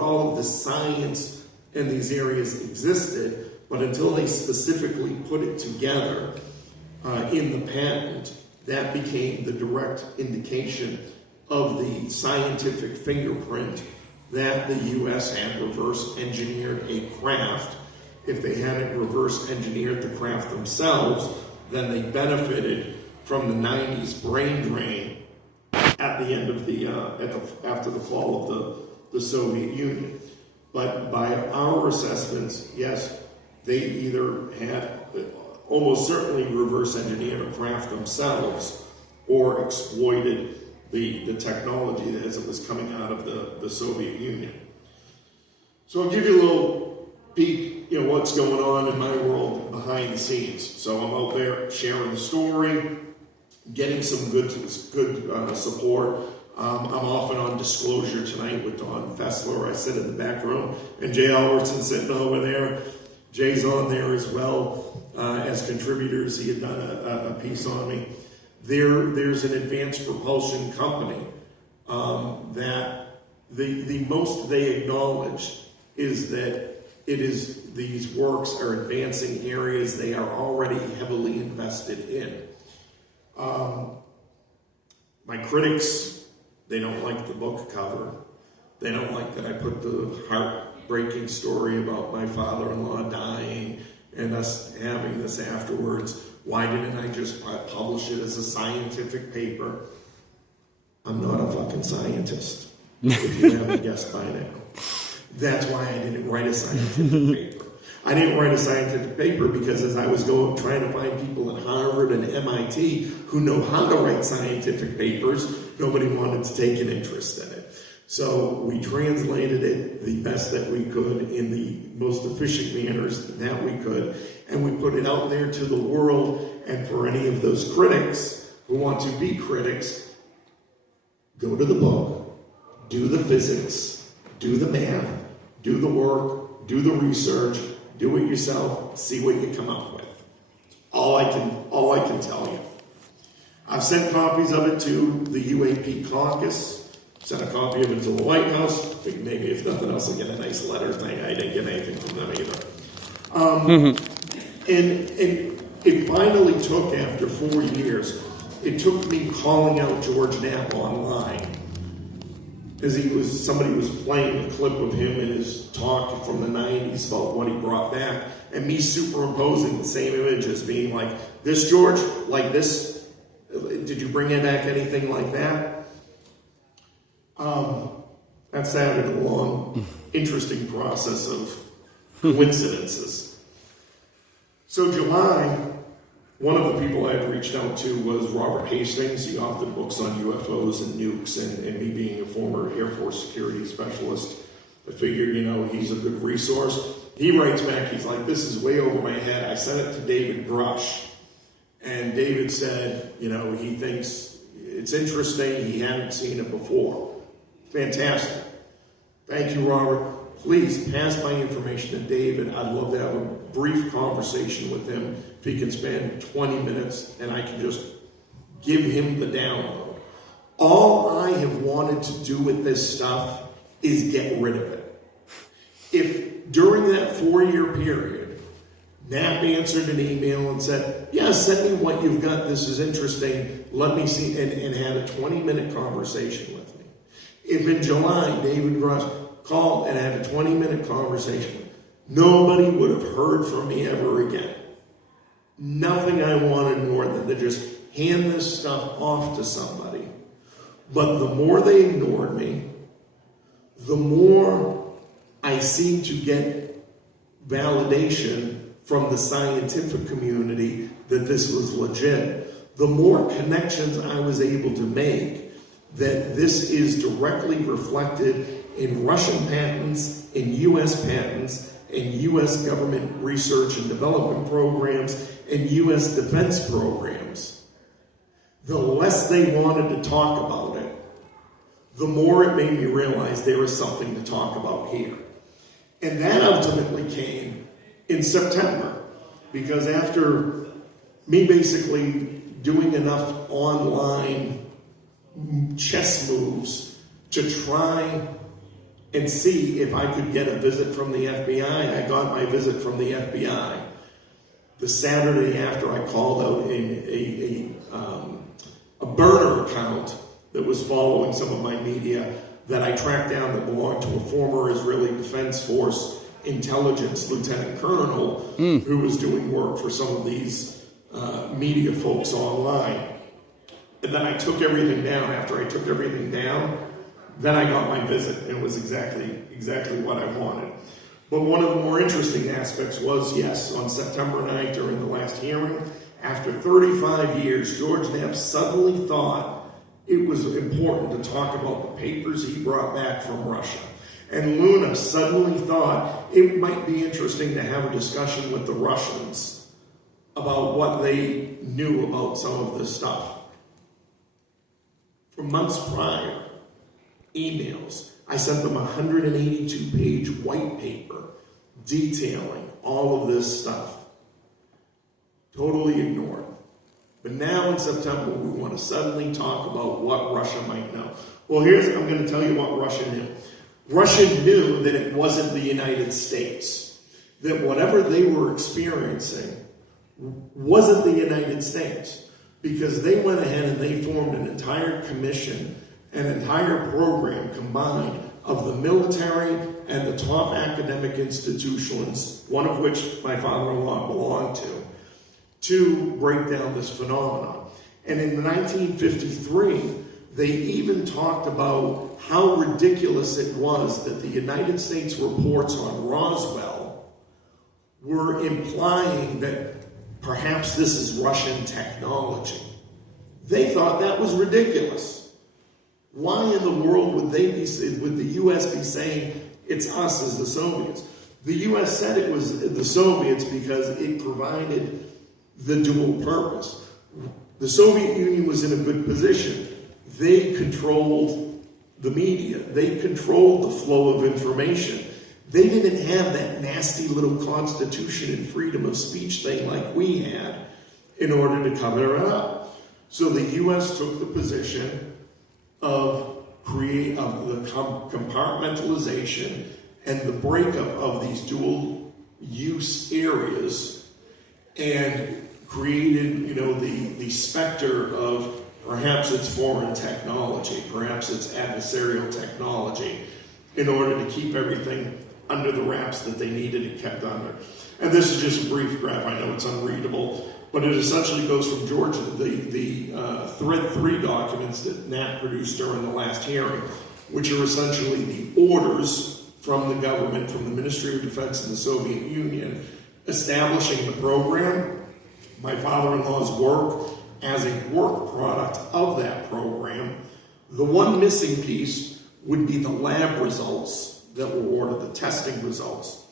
all of the science in these areas existed, but until they specifically put it together in the patent, that became the direct indication of the scientific fingerprint that the U.S. had reverse engineered a craft. If they hadn't reverse engineered the craft themselves, then they benefited from the 90s brain drain at the end of after the fall of the Soviet Union. But by our assessments, yes, they either had almost certainly reverse engineered a craft themselves or exploited the technology as it was coming out of the Soviet Union. So I'll give you a little peek, what's going on in my world behind the scenes. So I'm out there sharing the story, getting some good support. I'm often on Disclosure Tonight with Don Fessler. I sit in the back room, and Jay Albertson sitting over there. Jay's on there as well as contributors. He had done a piece on me. There's an advanced propulsion company that the most they acknowledge is that these works are advancing areas they are already heavily invested in. My critics, they don't like the book cover. They don't like that I put the heartbreaking story about my father-in-law dying and us having this afterwards. Why didn't I just publish it as a scientific paper? I'm not a fucking scientist, if you haven't guessed by now. That's why I didn't write a scientific paper. I didn't write a scientific paper because as I was trying to find people at Harvard and MIT who know how to write scientific papers, nobody wanted to take an interest in it. So we translated it the best that we could in the most efficient manners that we could, and we put it out there to the world. And for any of those critics who want to be critics, go to the book, do the physics, do the math, do the work, do the research, do it yourself, see what you come up with. All I can tell you. I've sent copies of it to the UAP caucus. Sent a copy of it to the White House. I think maybe if nothing else, I'll get a nice letter thing. I didn't get anything from them either. And it finally took, after 4 years, it took me calling out George Knapp online. As somebody was playing a clip of him in his talk from the 90s about what he brought back, and me superimposing the same image as being like, this George, like this, did you bring back anything like that? That sounded a long, interesting process of coincidences. So July, one of the people I had reached out to was Robert Hastings. He authored books on UFOs and nukes, and me being a former Air Force security specialist, I figured, he's a good resource. He writes back, he's like, this is way over my head. I sent it to David Grush, and David said, he thinks it's interesting. He hadn't seen it before. Fantastic. Thank you, Robert. Please pass my information to David. I'd love to have a brief conversation with him if he can spend 20 minutes and I can just give him the download. All I have wanted to do with this stuff is get rid of it. If during that 4-year period, Knapp answered an email and said, yeah, send me what you've got. This is interesting. Let me see, and had a 20-minute conversation with me. If in July, David Grush called and had a 20-minute conversation, nobody would have heard from me ever again. Nothing I wanted more than to just hand this stuff off to somebody. But the more they ignored me, the more I seemed to get validation from the scientific community that this was legit. The more connections I was able to make that this is directly reflected in Russian patents, in U.S. patents, in U.S. government research and development programs, and U.S. defense programs. The less they wanted to talk about it, the more it made me realize there was something to talk about here. And that ultimately came in September, because after me basically doing enough online chess moves to try and see if I could get a visit from the FBI, I got my visit from the FBI. The Saturday after, I called out a burner account that was following some of my media that I tracked down that belonged to a former Israeli Defense Force intelligence lieutenant colonel who was doing work for some of these media folks online. And then I took everything down. After I took everything down, then I got my visit, and it was exactly what I wanted. But one of the more interesting aspects was, yes, on September 9th during the last hearing, after 35 years, George Knapp suddenly thought it was important to talk about the papers he brought back from Russia. And Luna suddenly thought it might be interesting to have a discussion with the Russians about what they knew about some of this stuff. For months prior, emails, I sent them a 182-page white paper detailing all of this stuff. Totally ignored. But now in September, we want to suddenly talk about what Russia might know. Well, I'm going to tell you what Russia knew. Russia knew that it wasn't the United States. That whatever they were experiencing wasn't the United States. Because they went ahead and they formed an entire commission, an entire program combined of the military and the top academic institutions, one of which my father-in-law belonged to break down this phenomenon. And in 1953, they even talked about how ridiculous it was that the United States reports on Roswell were implying that perhaps this is Russian technology. They thought that was ridiculous. Why in the world would the U.S. be saying it's us as the Soviets? The U.S. said it was the Soviets because it provided the dual purpose. The Soviet Union was in a good position. They controlled the media. They controlled the flow of information. They didn't have that nasty little constitution and freedom of speech thing like we had in order to cover it up. So the U.S. took the position of the compartmentalization and the breakup of these dual use areas and created, the specter of perhaps it's foreign technology, perhaps it's adversarial technology, in order to keep everything under the wraps that they needed it kept under. And this is just a brief graph. I know it's unreadable, but it essentially goes from Georgia, the Thread 3 documents that Knapp produced during the last hearing, which are essentially the orders from the government, from the Ministry of Defense in the Soviet Union, establishing the program, my father-in-law's work as a work product of that program. The one missing piece would be the lab results that were ordered, the testing results.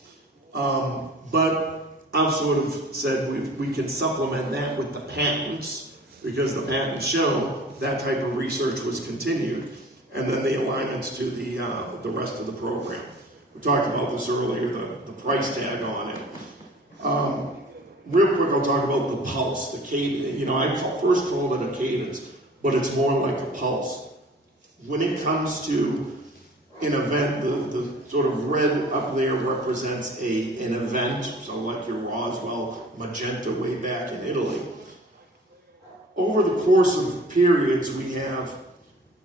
But I've sort of said we can supplement that with the patents, because the patents show that type of research was continued, and then the alignments to the rest of the program. We talked about this earlier, the price tag on it. Real quick, I'll talk about the pulse, the cadence. I first called it a cadence, but it's more like a pulse. When it comes to an event, the sort of red up there represents an event, so like your Roswell magenta way back in Italy. Over the course of periods, we have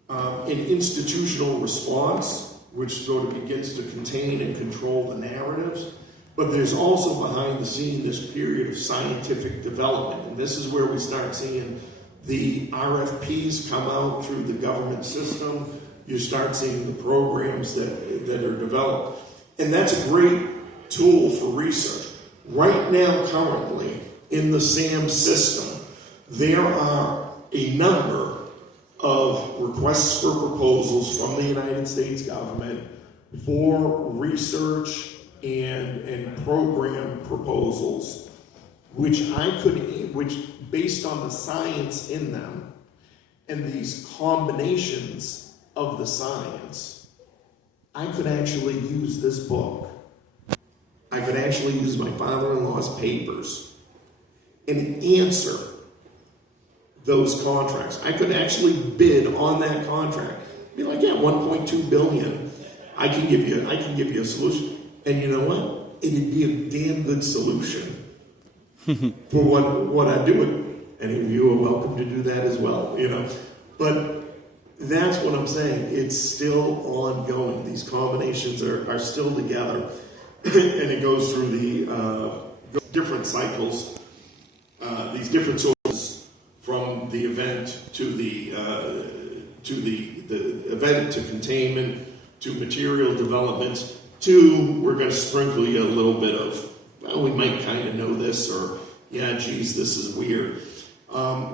an institutional response, which sort of begins to contain and control the narratives. But there's also behind the scene this period of scientific development. And this is where we start seeing the RFPs come out through the government system. You start seeing the programs that are developed. And that's a great tool for research. Right now, currently, in the SAM system, there are a number of requests for proposals from the United States government for research and program proposals, which based on the science in them and these combinations of the science, I could actually use this book. I could actually use my father-in-law's papers and answer those contracts. I could actually bid on that contract. Be like, yeah, 1.2 billion. I can give you a solution. And you know what? It'd be a damn good solution for what I do. Any of you are welcome to do that as well, But that's what I'm saying. It's still ongoing. These combinations are still together. And it goes through the different cycles, these different sources, from the event to the event to containment to material developments to, we're going to sprinkle you a little bit of, well, we might kind of know this, or yeah, geez, this is weird.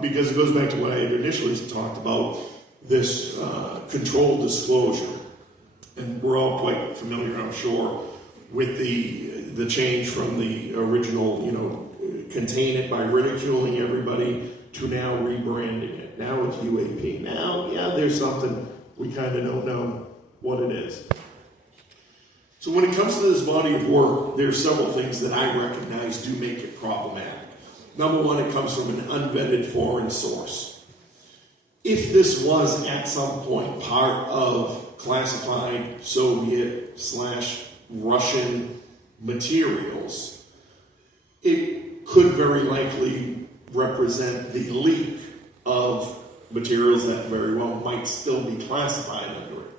Because it goes back to what I had initially talked about, this controlled disclosure. And we're all quite familiar, I'm sure, with the change from the original, contain it by ridiculing everybody to now rebranding it. Now it's UAP. Now, yeah, there's something we kind of don't know what it is. So when it comes to this body of work, there's several things that I recognize do make it problematic. Number one, it comes from an unvetted foreign source. If this was at some point part of classified Soviet/Russian materials, it could very likely represent the leak of materials that very well might still be classified under it.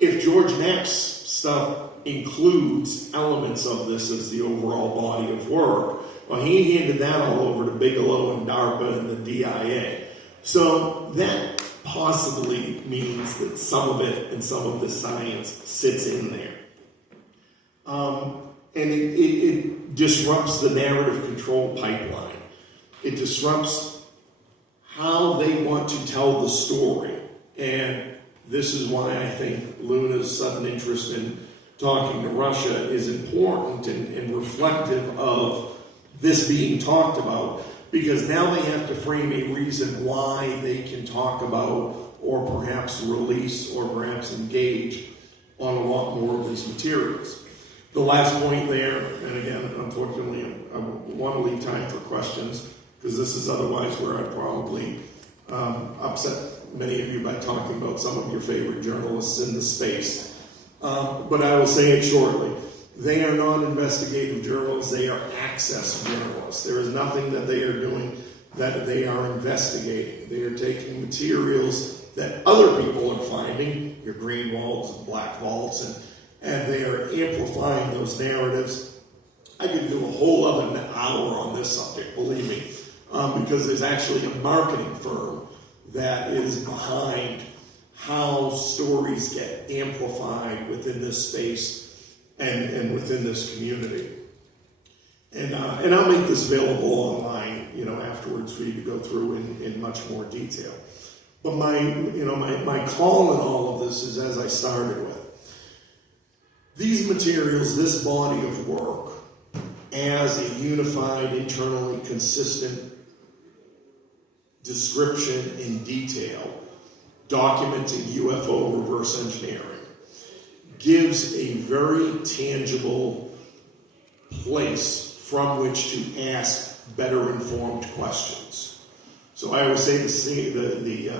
If George Knapp's stuff includes elements of this as the overall body of work, well, he handed that all over to Bigelow and DARPA and the DIA. So that possibly means that some of it and some of the science sits in there. And it disrupts the narrative control pipeline. It disrupts how they want to tell the story. And this is why I think Luna's sudden interest in talking to Russia is important and reflective of this being talked about, because now they have to frame a reason why they can talk about or perhaps release or perhaps engage on a lot more of these materials. The last point there, and again, unfortunately, I want to leave time for questions, because this is otherwise where I'd probably upset many of you by talking about some of your favorite journalists in the space. But I will say it shortly. They are not investigative journalists, they are access journalists. There is nothing that they are doing that they are investigating. They are taking materials that other people are finding, your green vaults and black vaults, and they are amplifying those narratives. I could do a whole other hour on this subject, believe me, because there's actually a marketing firm that is behind how stories get amplified within this space and within this community. And I'll make this available online, afterwards for you to go through in much more detail. But my call in all of this is, as I started with, these materials, this body of work, as a unified, internally consistent description in detail, documenting UFO reverse engineering, gives a very tangible place from which to ask better informed questions. So I always say the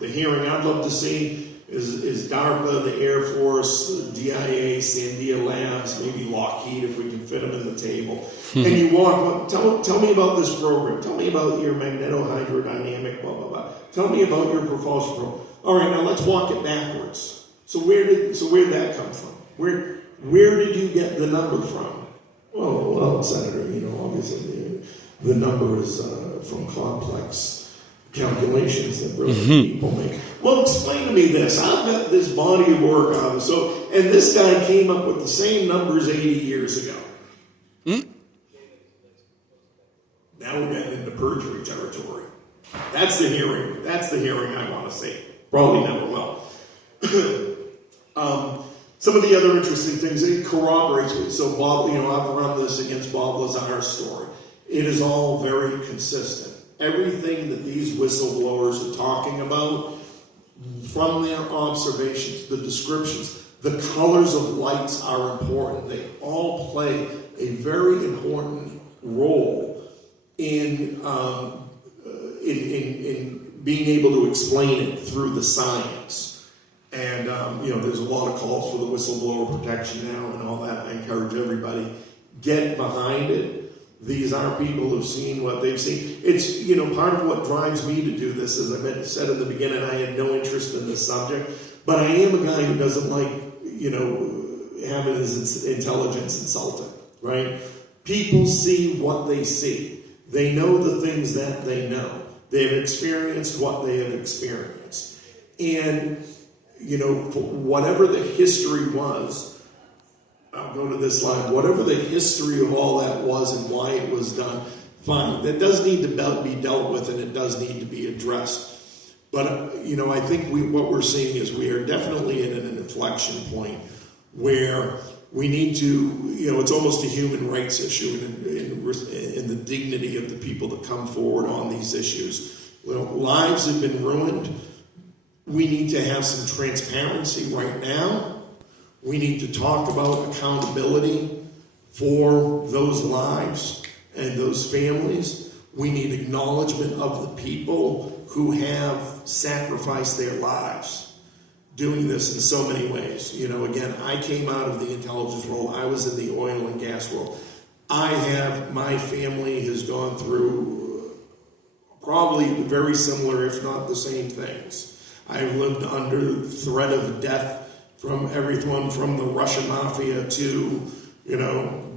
hearing I'd love to see is DARPA, the Air Force, the DIA, Sandia Labs, maybe Lockheed if we can fit them in the table. And you walk up, tell me about this program. Tell me about your magnetohydrodynamic, blah, blah, blah. Tell me about your propulsion program. All right, now let's walk it backwards. So where did that come from? Where did you get the number from? Well, Senator, obviously the number is from complex calculations that brilliant people make. Well, explain to me this. I've got this body of work on this. And this guy came up with the same numbers 80 years ago. Now we're getting into perjury territory. That's the hearing I want to see. Probably never will. Some of the other interesting things, it corroborates it. So Bob, I've run this against Bob Lazar's story. It is all very consistent. Everything that these whistleblowers are talking about, from their observations, the descriptions, the colors of lights are important. They all play a very important role in being able to explain it through the science. And, there's a lot of calls for the whistleblower protection now and all that. I encourage everybody, get behind it. These are people who've seen what they've seen. It's, part of what drives me to do this, as I said in the beginning, I had no interest in this subject, but I am a guy who doesn't like, having his intelligence insulted, right? People see what they see. They know the things that they know. They've experienced what they have experienced. And, whatever the history was, I'll go to this slide, whatever the history of all that was and why it was done, fine. That does need to be dealt with, and it does need to be addressed. But, I think what we're seeing is we are definitely in an inflection point where we need to, it's almost a human rights issue in the dignity of the people that come forward on these issues. Lives have been ruined. We need to have some transparency right now. We need to talk about accountability for those lives and those families. We need acknowledgement of the people who have sacrificed their lives doing this in so many ways. Again, I came out of the intelligence world. I was in the oil and gas world. My family has gone through probably very similar, if not the same things. I've lived under threat of death from everyone from the Russian mafia to,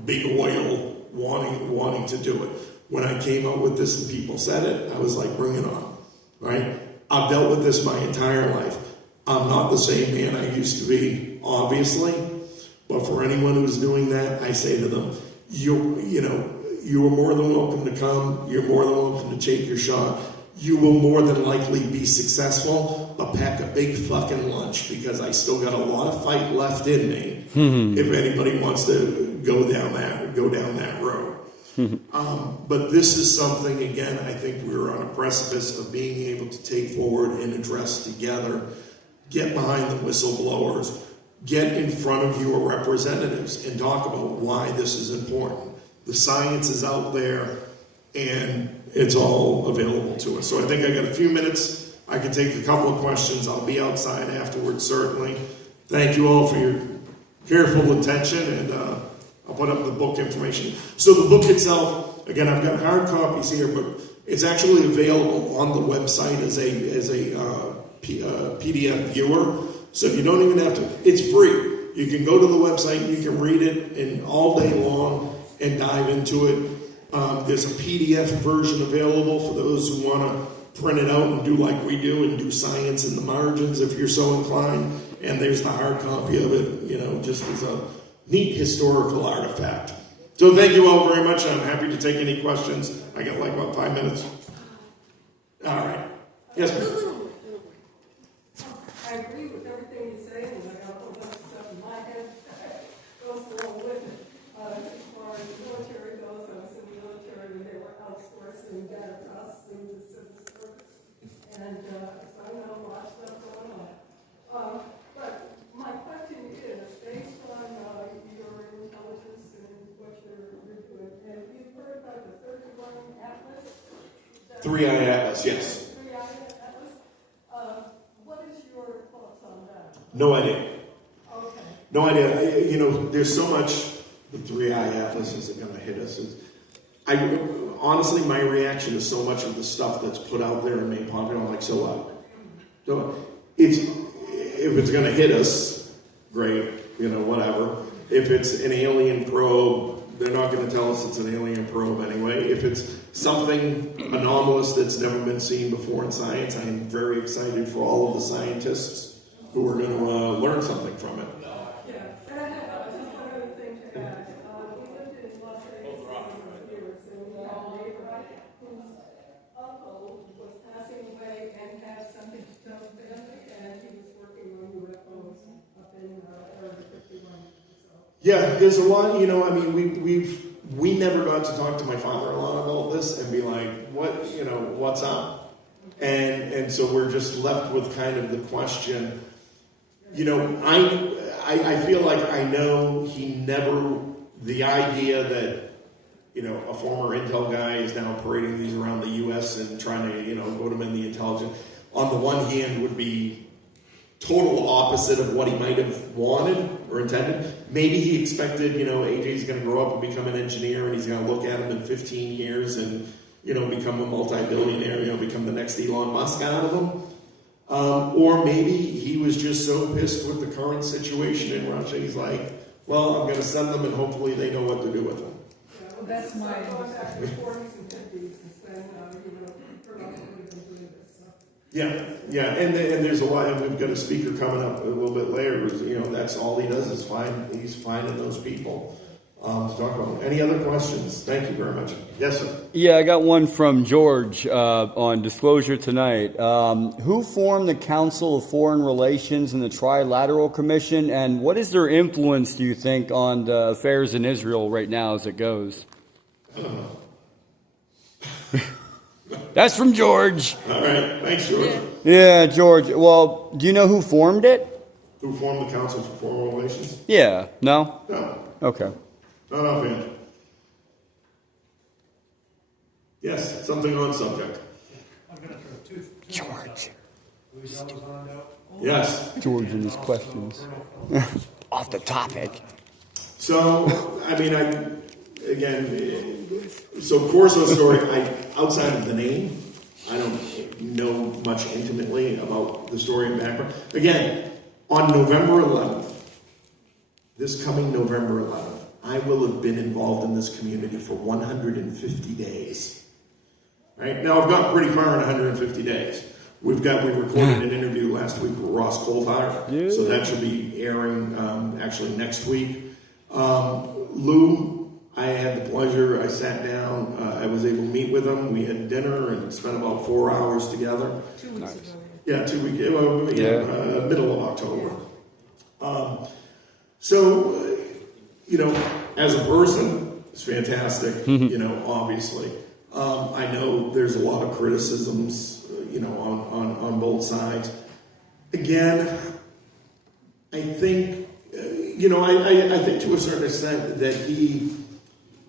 big oil wanting to do it. When I came up with this and people said it, I was like, bring it on, right? I've dealt with this my entire life. I'm not the same man I used to be, obviously, but for anyone who's doing that, I say to them, you are more than welcome to come. You're more than welcome to take your shot. You will more than likely be successful, but pack a big fucking lunch, because I still got a lot of fight left in me. If anybody wants to go down that road. But this is something, again, I think we're on a precipice of being able to take forward and address together. Get behind the whistleblowers. Get in front of your representatives and talk about why this is important. The science is out there, and it's all available to us. So I think I got a few minutes. I can take a couple of questions. I'll be outside afterwards, certainly. Thank you all for your careful attention, and I'll put up the book information. So the book itself, again, I've got hard copies here, but it's actually available on the website as a PDF viewer. So you don't even have to, it's free. You can go to the website, you can read it all day long and dive into it. There's a PDF version available for those who want to print it out and do like we do and do science in the margins if you're so inclined. And there's the hard copy of it, just as a neat historical artifact. So thank you all very much. I'm happy to take any questions. I got like about 5 minutes. All right. Yes, ma'am. I agree with everything you say, and I got a whole bunch of stuff in my head that goes along with it. As far as the military goes, I was in the military when they were outsourcing data processing to civil service, and so I know a lot of stuff going on. But my question is, based on your intelligence and what you're doing, and you've heard about the 31 Atlas? 3i Atlas, yes. No idea. Okay. No idea. There's so much. The 3i Atlas isn't going to hit us. Honestly, my reaction is so much of the stuff that's put out there and made popular. I'm like, so what? If it's going to hit us, great. Whatever. If it's an alien probe, they're not going to tell us it's an alien probe anyway. If it's something anomalous that's never been seen before in science, I'm very excited for all of the scientists who are going to learn something from it. Yeah, and I have just one other thing to add. We lived in Los Angeles for years, and we had a neighbor whose uncle was passing away and had something to tell the family, and he was working on UFOs up in Area 51. So. Yeah, there's a lot. We never got to talk to my father-in-law about this and be like, what's up? And so we're just left with kind of the question, I feel like I know the idea that, a former Intel guy is now parading these around the U.S. and trying to, vote him in the intelligence, on the one hand would be total opposite of what he might have wanted or intended. Maybe he expected, AJ's going to grow up and become an engineer, and he's going to look at him in 15 years and, become a multi-billionaire, become the next Elon Musk out of him. Or maybe he was just so pissed with the current situation in Russia, he's like, well, I'm going to send them and hopefully they know what to do with them. Yeah, well, that's my going back to the 40s and 50s is when, predominantly been doing this. So. Yeah, and there's a lot, and we've got a speaker coming up a little bit later, that's all he does is he's finding those people to talk about. Any other questions? Thank you very much. Yes, sir. Yeah, I got one from George on disclosure tonight. Who formed the Council of Foreign Relations and the Trilateral Commission, and what is their influence, do you think, on the affairs in Israel right now as it goes? I don't know. That's from George. All right. Thanks, George. Yeah, George. Well, do you know who formed it? Who formed the Council for Foreign Relations? Yeah. No? No. Okay. Not offhand. Yes, something on subject. I'm going to throw two. George. Yes. George and his questions. Off the topic. So, Corso story, outside of the name, I don't know much intimately about the story and background. Again, on November 11th, this coming November 11th, I will have been involved in this community for 150 days. Right? Now, I've gotten pretty far in 150 days. We recorded an interview last week with Ross Coulthard, so that should be airing actually next week. Lou, I had the pleasure, I sat down, I was able to meet with him, we had dinner and spent about 4 hours together. 2 weeks ago. Yeah, 2 weeks, middle of October. As a person, it's fantastic, obviously. I know there's a lot of criticisms, on both sides. Again, I think, I think to a certain extent that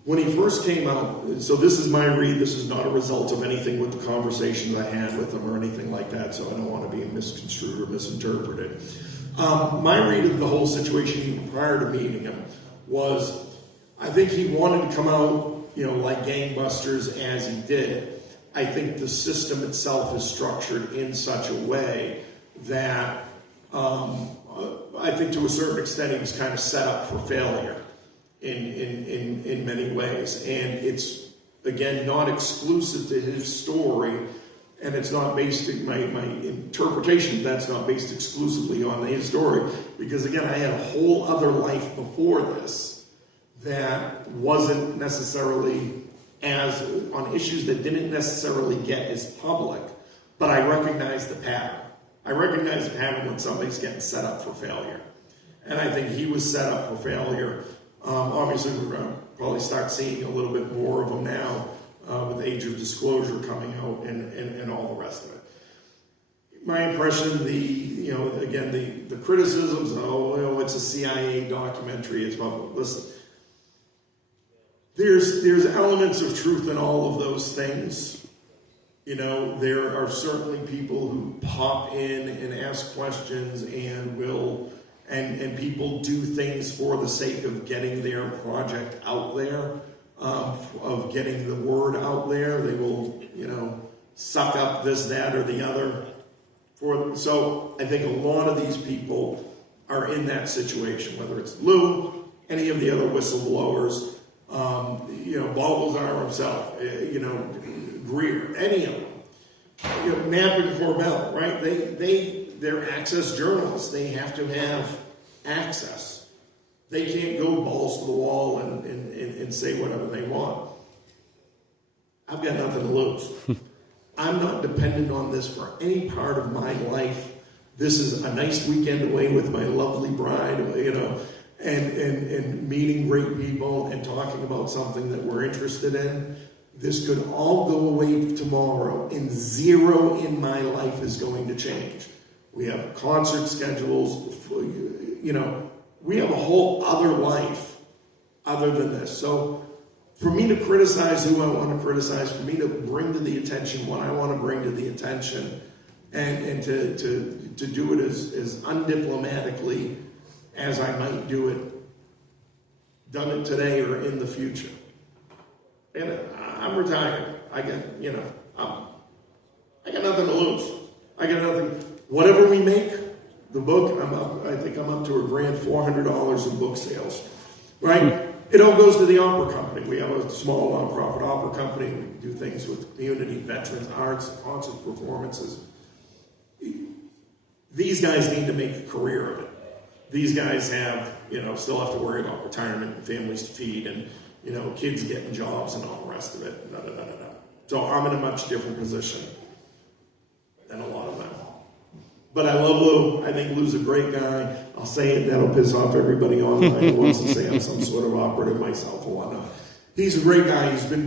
when he first came out, so this is my read, this is not a result of anything with the conversations I had with him or anything like that, so I don't want to be misconstrued or misinterpreted. My read of the whole situation even prior to meeting him was, I think he wanted to come out, like gangbusters as he did. I think the system itself is structured in such a way that I think to a certain extent he was kind of set up for failure in many ways. And it's, again, not exclusive to his story, and it's not based, my interpretation of that's not based exclusively on his story, because again, I had a whole other life before this that wasn't necessarily on issues that didn't necessarily get as public, but I recognize the pattern. I recognize the pattern when somebody's getting set up for failure. And I think he was set up for failure. Obviously, we're going to probably start seeing a little bit more of them now with Age of Disclosure coming out and all the rest of it. My impression, the criticisms, it's a CIA documentary. It's about, listen, there's elements of truth in all of those things. There are certainly people who pop in and ask questions and and people do things for the sake of getting their project out there, of getting the word out there. They will, suck up this, that, or the other. So I think a lot of these people are in that situation, whether it's Lou, any of the other whistleblowers, Balthazar himself, Greer, any of them. Knapp and Corbell, right? They're access journalists. They have to have access. They can't go balls to the wall and say whatever they want. I've got nothing to lose. I'm not dependent on this for any part of my life. This is a nice weekend away with my lovely bride, and meeting great people and talking about something that we're interested in. this could all go away tomorrow and zero in my life is going to change. We have concert schedules, we have a whole other life other than this. So for me to criticize who I want to criticize, for me to bring to the attention what I want to bring to the attention, and to do it as undiplomatically as I might do it, done it today or in the future. And I'm retired. I got nothing to lose. I got nothing. Whatever we make, the book, I think I'm up to a grand $400 in book sales, right? It all goes to the opera company. We have a small nonprofit opera company. We do things with community, veterans, arts, concert performances. These guys need to make a career of it. These guys still have to worry about retirement and families to feed and, kids getting jobs and all the rest of it. So I'm in a much different position than a lot of them. But I love Lou. I think Lou's a great guy. I'll say it, that'll piss off everybody online who wants to say I'm some sort of operative myself or whatnot. He's a great guy. He's been